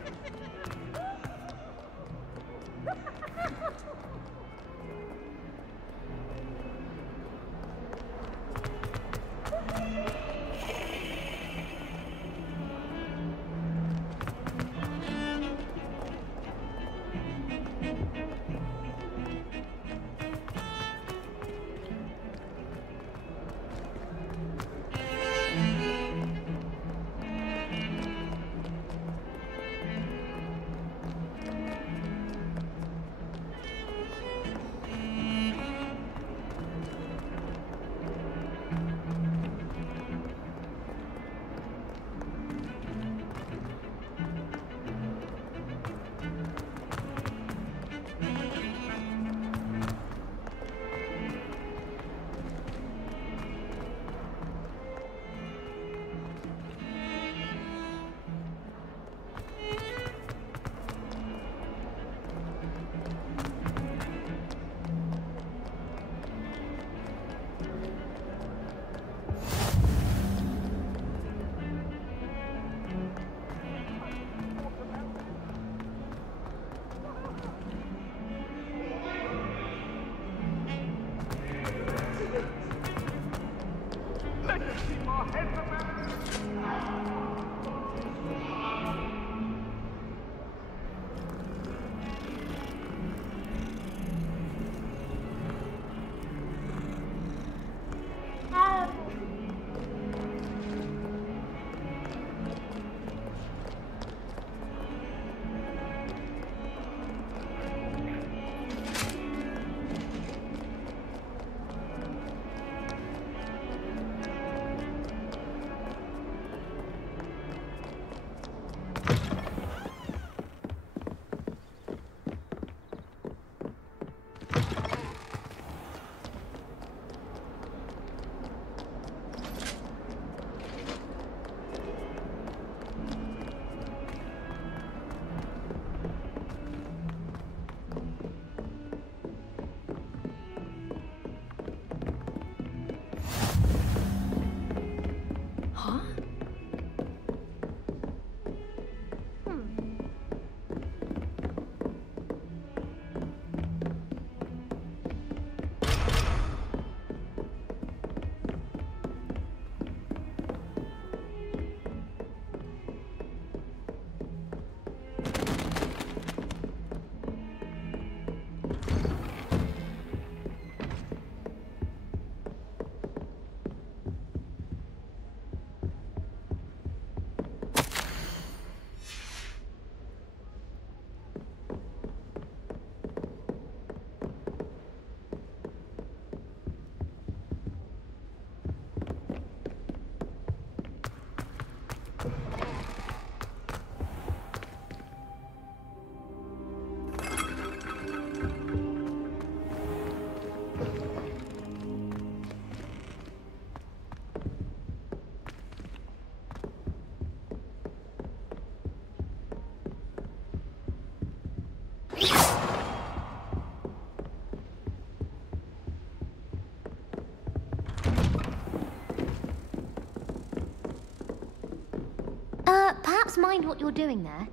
Perhaps mind what you're doing there?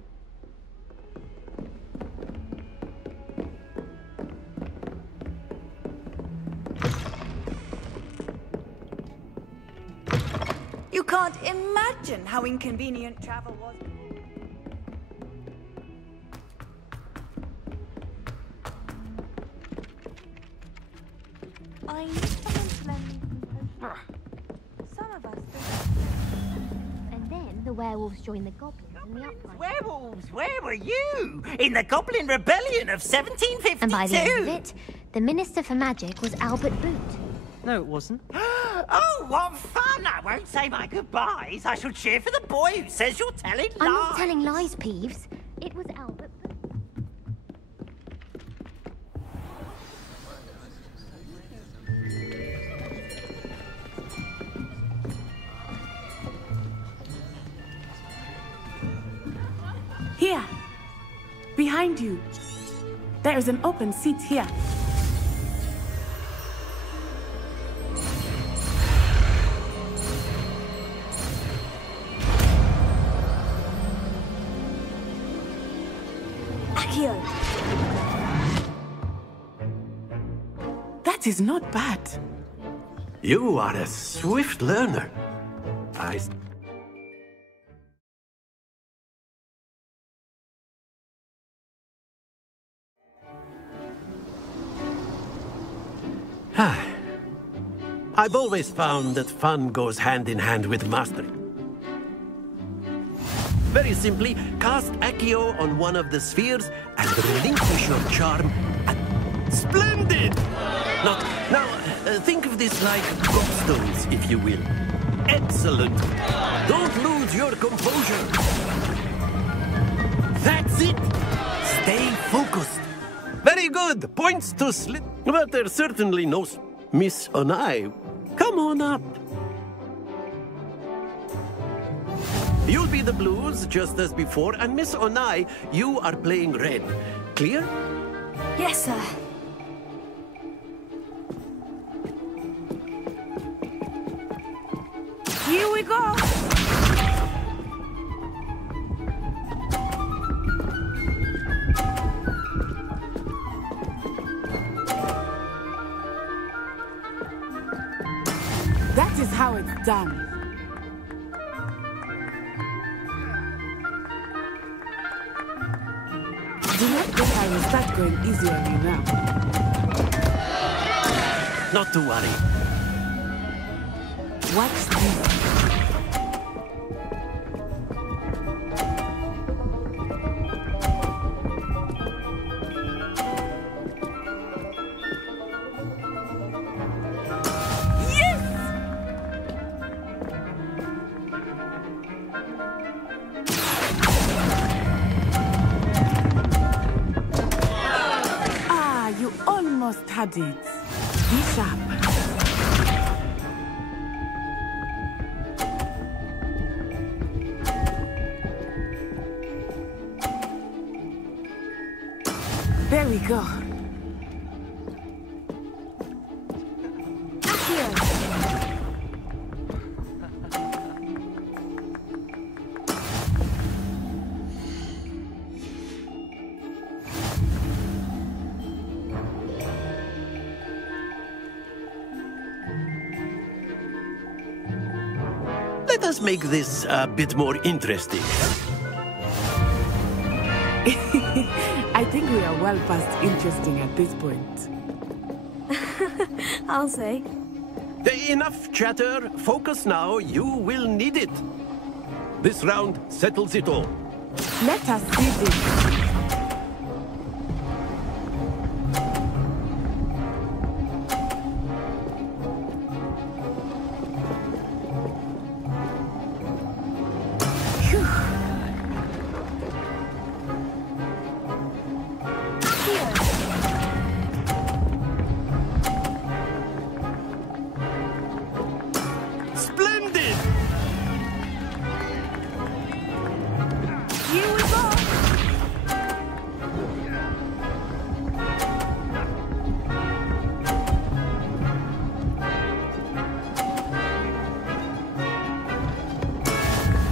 You can't imagine how inconvenient travel was. I need someone to lend me some potions. Some of us don't. And then the werewolves joined the goblins in the uprising. Werewolves, where were you? In the Goblin Rebellion of 1752? And by the end of it, the Minister for Magic was Albert Boot. No, it wasn't. Oh, what fun! I won't say my goodbyes. I shall cheer for the boy who says you're telling lies. I'm not telling lies, Peeves. It was Albert Boot. Here! Behind you! There is an open seat here. Accio! That is not bad. You are a swift learner. I've always found that fun goes hand in hand with mastery. Very simply, cast Accio on one of the spheres and relinquish your charm. Splendid! Now, think of this like gobstones, if you will. Excellent! Don't lose your composure. That's it! Stay focused. Very good! Points to Slit. But there's certainly no Miss Onai. Come on up. You'll be the blues, just as before, and Miss Onai, you are playing red. Clear? Yes, sir. Here we go! That is how it's done. Do not think I will start going easy on you now. Not to worry. Watch this. Had it. Be sharp. There we go. Let us make this a bit more interesting. I think we are well past interesting at this point. I'll say. Enough chatter. Focus now. You will need it. This round settles it all. Let us see this.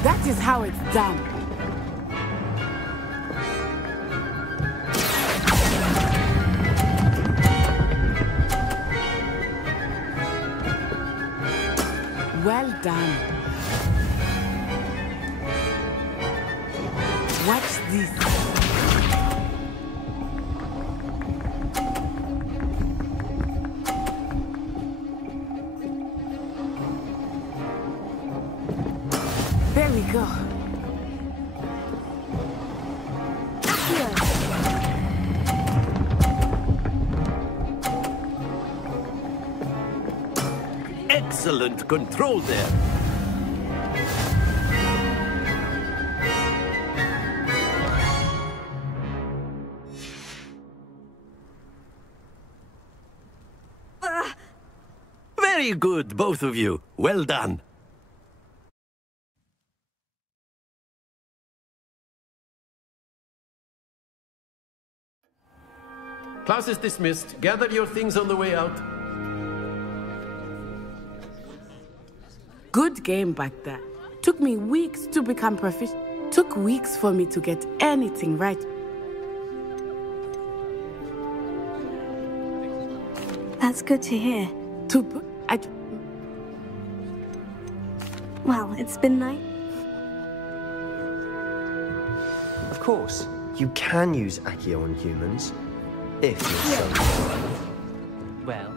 That is how it's done. Well done. Watch this. There we go. Excellent control there. Very good, both of you. Well done. Class is dismissed. Gather your things on the way out. Good game back there. Took me weeks to become proficient. Took weeks for me to get anything right. That's good to hear. Well, it's been nice. Of course, you can use Accio on humans, if you're so... Well,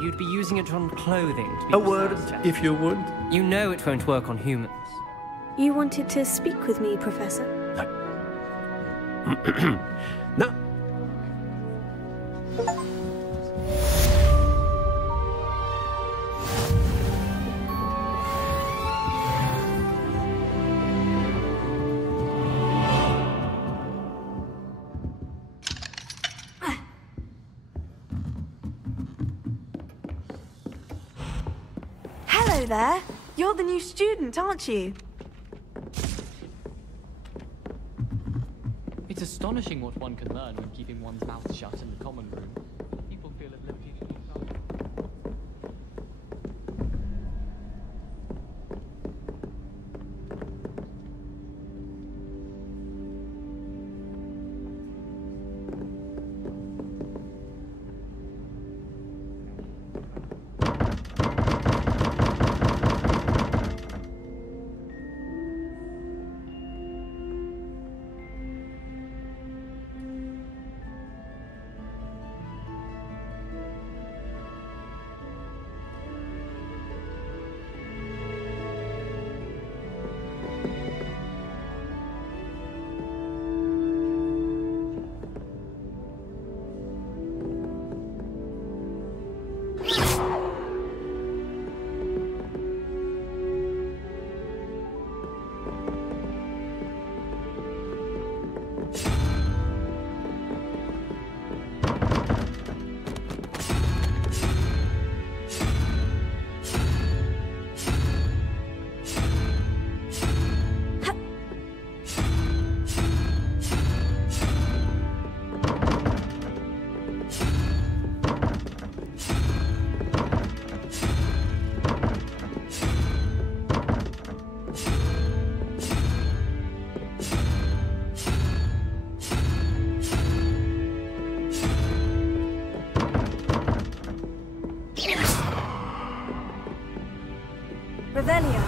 you'd be using it on clothing to be A word, if you would. You know it won't work on humans. You wanted to speak with me, Professor? No. Hello there. You're the new student, aren't you? It's astonishing what one can learn when keeping one's mouth shut in the common room. People feel at liberty to talk about it. Revelio.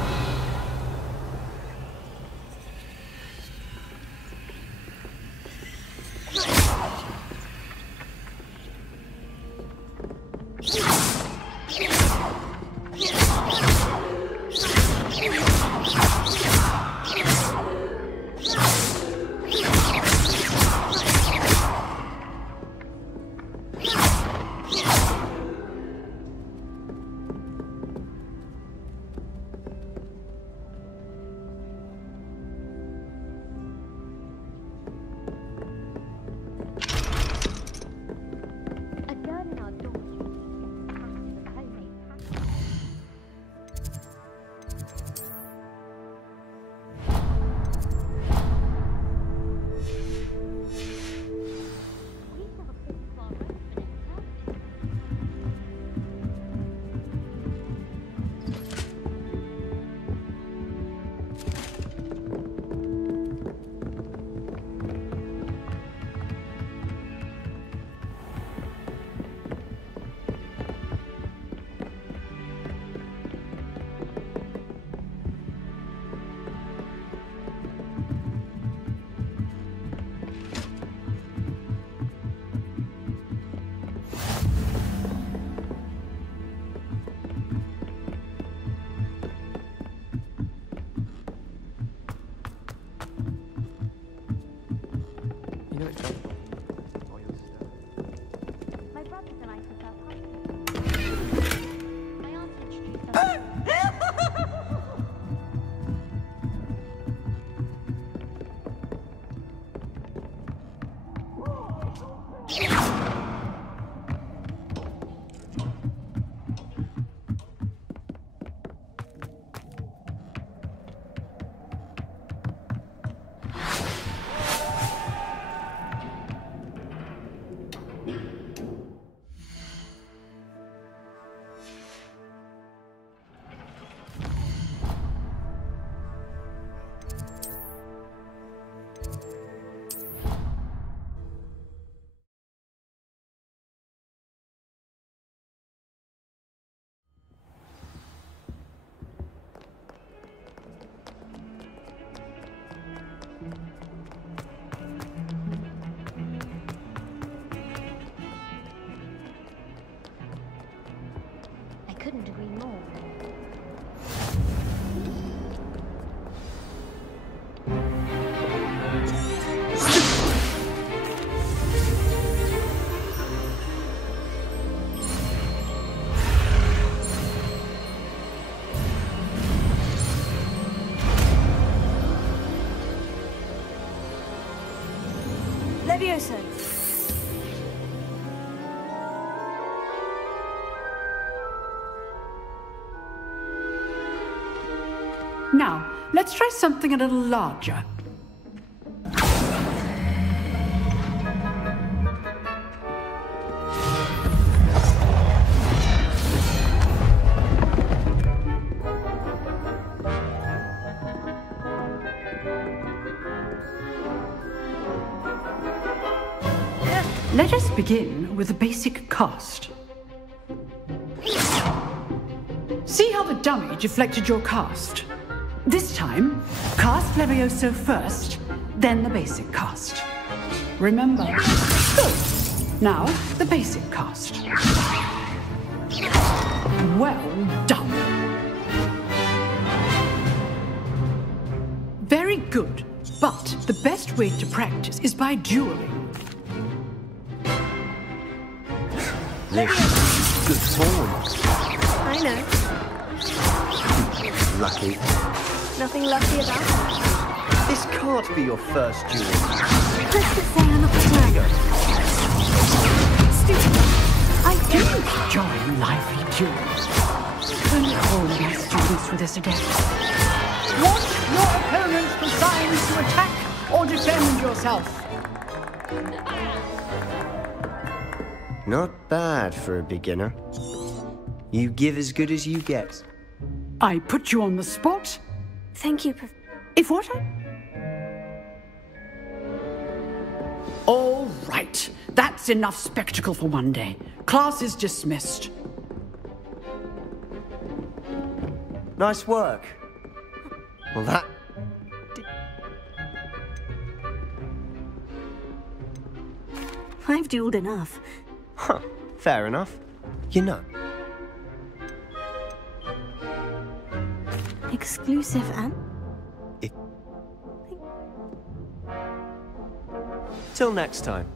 couldn't agree more. Levioso. Now, let's try something a little larger. Let us begin with the basic cast. See how the dummy deflected your cast? This time, cast Levioso first, then the basic cast. Remember? Good. Now, the basic cast. Well done. Very good. But the best way to practice is by dueling. Good form. I know. Lucky. Nothing lucky about it. This can't be your first duel. Let's just say I'm not playing. Stupid. I do enjoy lively duels. Don't hold my students with us again. Want your opponent designed to attack or defend yourself? Not bad for a beginner. You give as good as you get. I put you on the spot. Thank you, If what? All right. That's enough spectacle for one day. Class is dismissed. Nice work. Well, that... I've dueled enough. Huh. Fair enough. You know. Exclusive and... Till next time.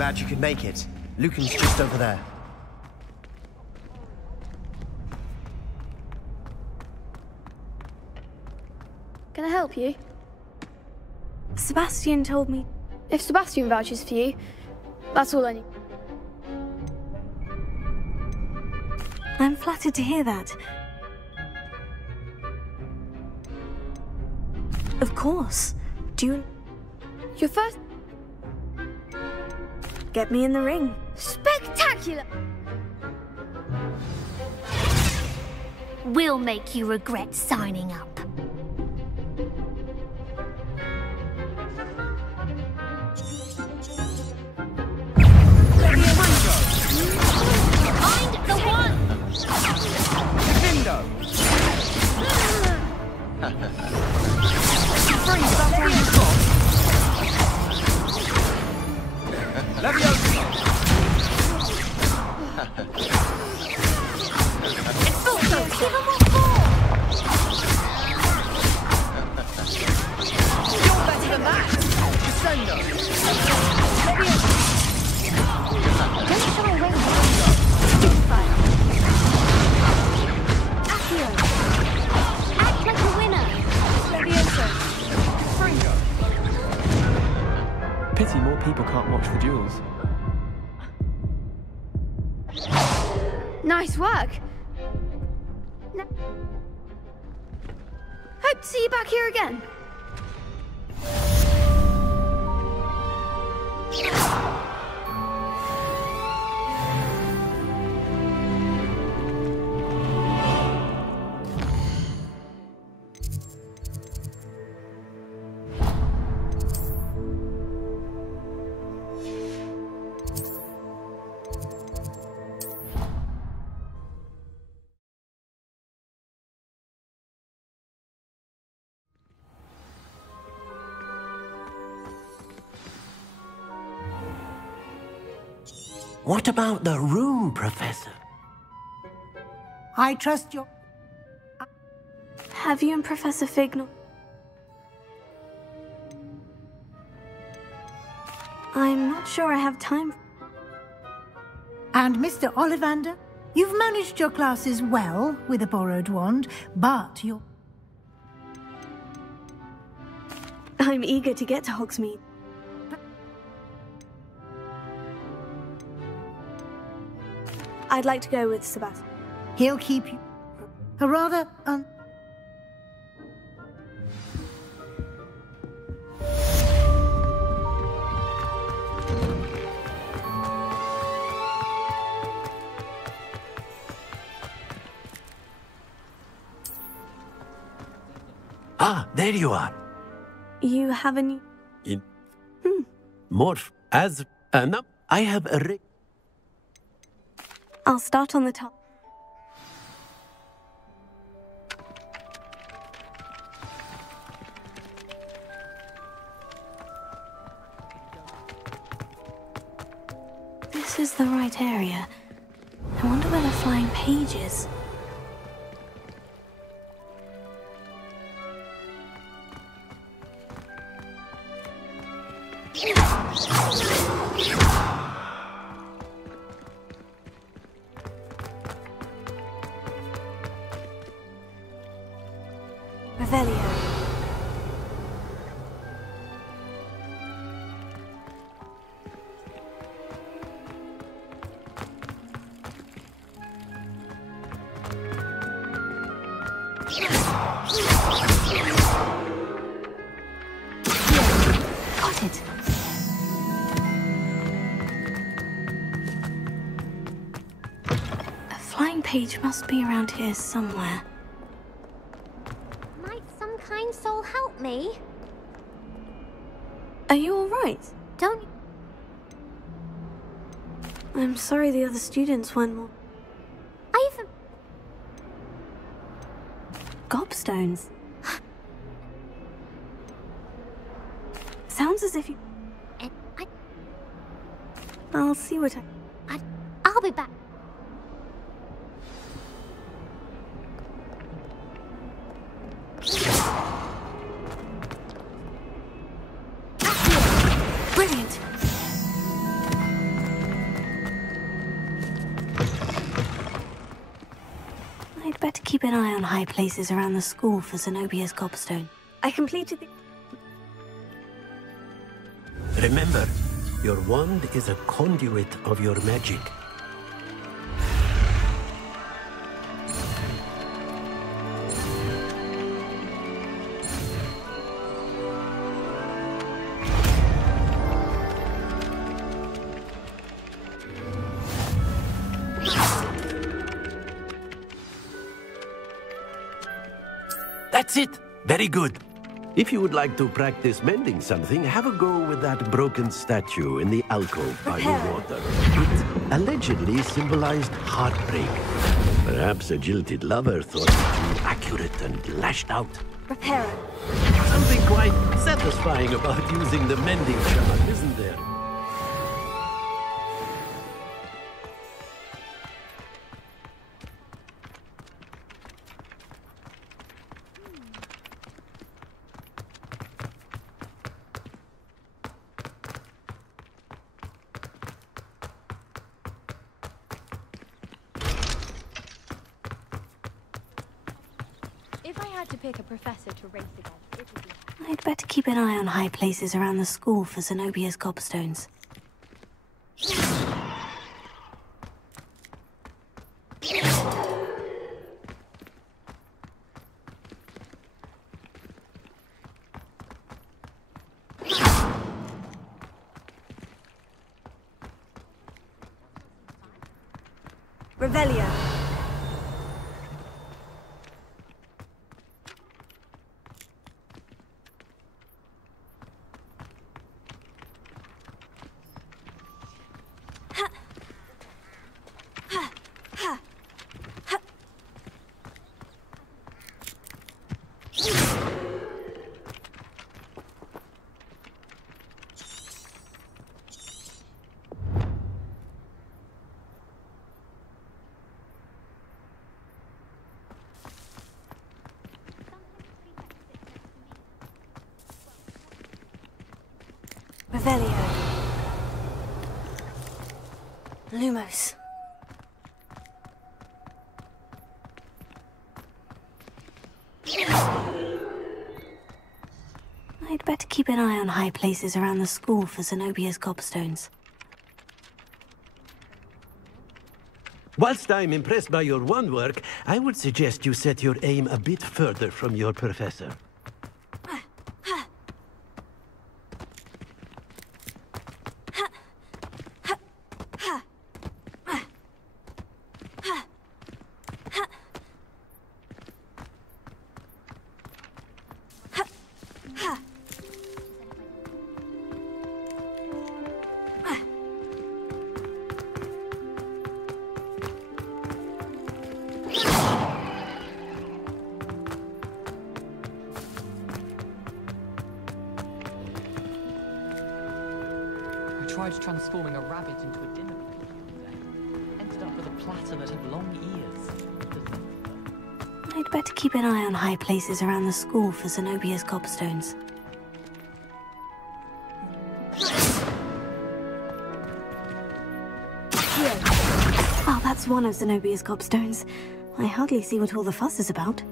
Glad you could make it. Lucan's just over there. Can I help you? Sebastian told me. If Sebastian vouches for you, that's all I need. I'm flattered to hear that. Of course. Do you... Your first... Get me in the ring. Spectacular! We'll make you regret signing up. Find the one! Defendo! Leviosa! Expulso! Give him a ball! You're better than that! Descendo! Leviosa! Don't shy away from Spitfire! Accio! Act like a winner! Leviosa! Fringo! Pity more people can't watch the duels. Nice work. Hope to see you back here again. What about the room, Professor? I trust your... Have you and Professor Fig... I'm not sure I have time. And Mr. Ollivander, you've managed your classes well with a borrowed wand, but you're... I'm eager to get to Hogsmeade. I'd like to go with Sebastian. He'll keep you... A rather Ah, there you are. You have a new... Morph. As... no, I have a... I'll start on the top. This is the right area. I wonder where the flying page is. Revelio. Got it. A flying page must be around here somewhere. Might some kind soul help me? Are you all right? Don't... I'm sorry the other students weren't more... I've... Gobstones. Sounds as if you... I'll see what I'll be back. Brilliant. better keep an eye on high places around the school for Zenobia's gobstone. I completed the... Remember, your wand is a conduit of your magic. That's it! Very good. If you would like to practice mending something, have a go with that broken statue in the alcove by the water. It allegedly symbolized heartbreak. Perhaps a jilted lover thought it too accurate and lashed out. Reparo. Something quite satisfying about using the mending charm, isn't there? If I had to pick a professor to race against, it would be... I'd better keep an eye on high places around the school for Zenobia's gobstones. Revelio. Revelio. Lumos. I'd better keep an eye on high places around the school for Zenobia's gobstones. Whilst I'm impressed by your wand work, I would suggest you set your aim a bit further from your professor. I tried transforming a rabbit into a dinner plate the other day. Ended up with a platter that had long ears. I'd better keep an eye on high places around the school for Zenobia's gobstones. Oh, that's one of Zenobia's gobstones. I hardly see what all the fuss is about.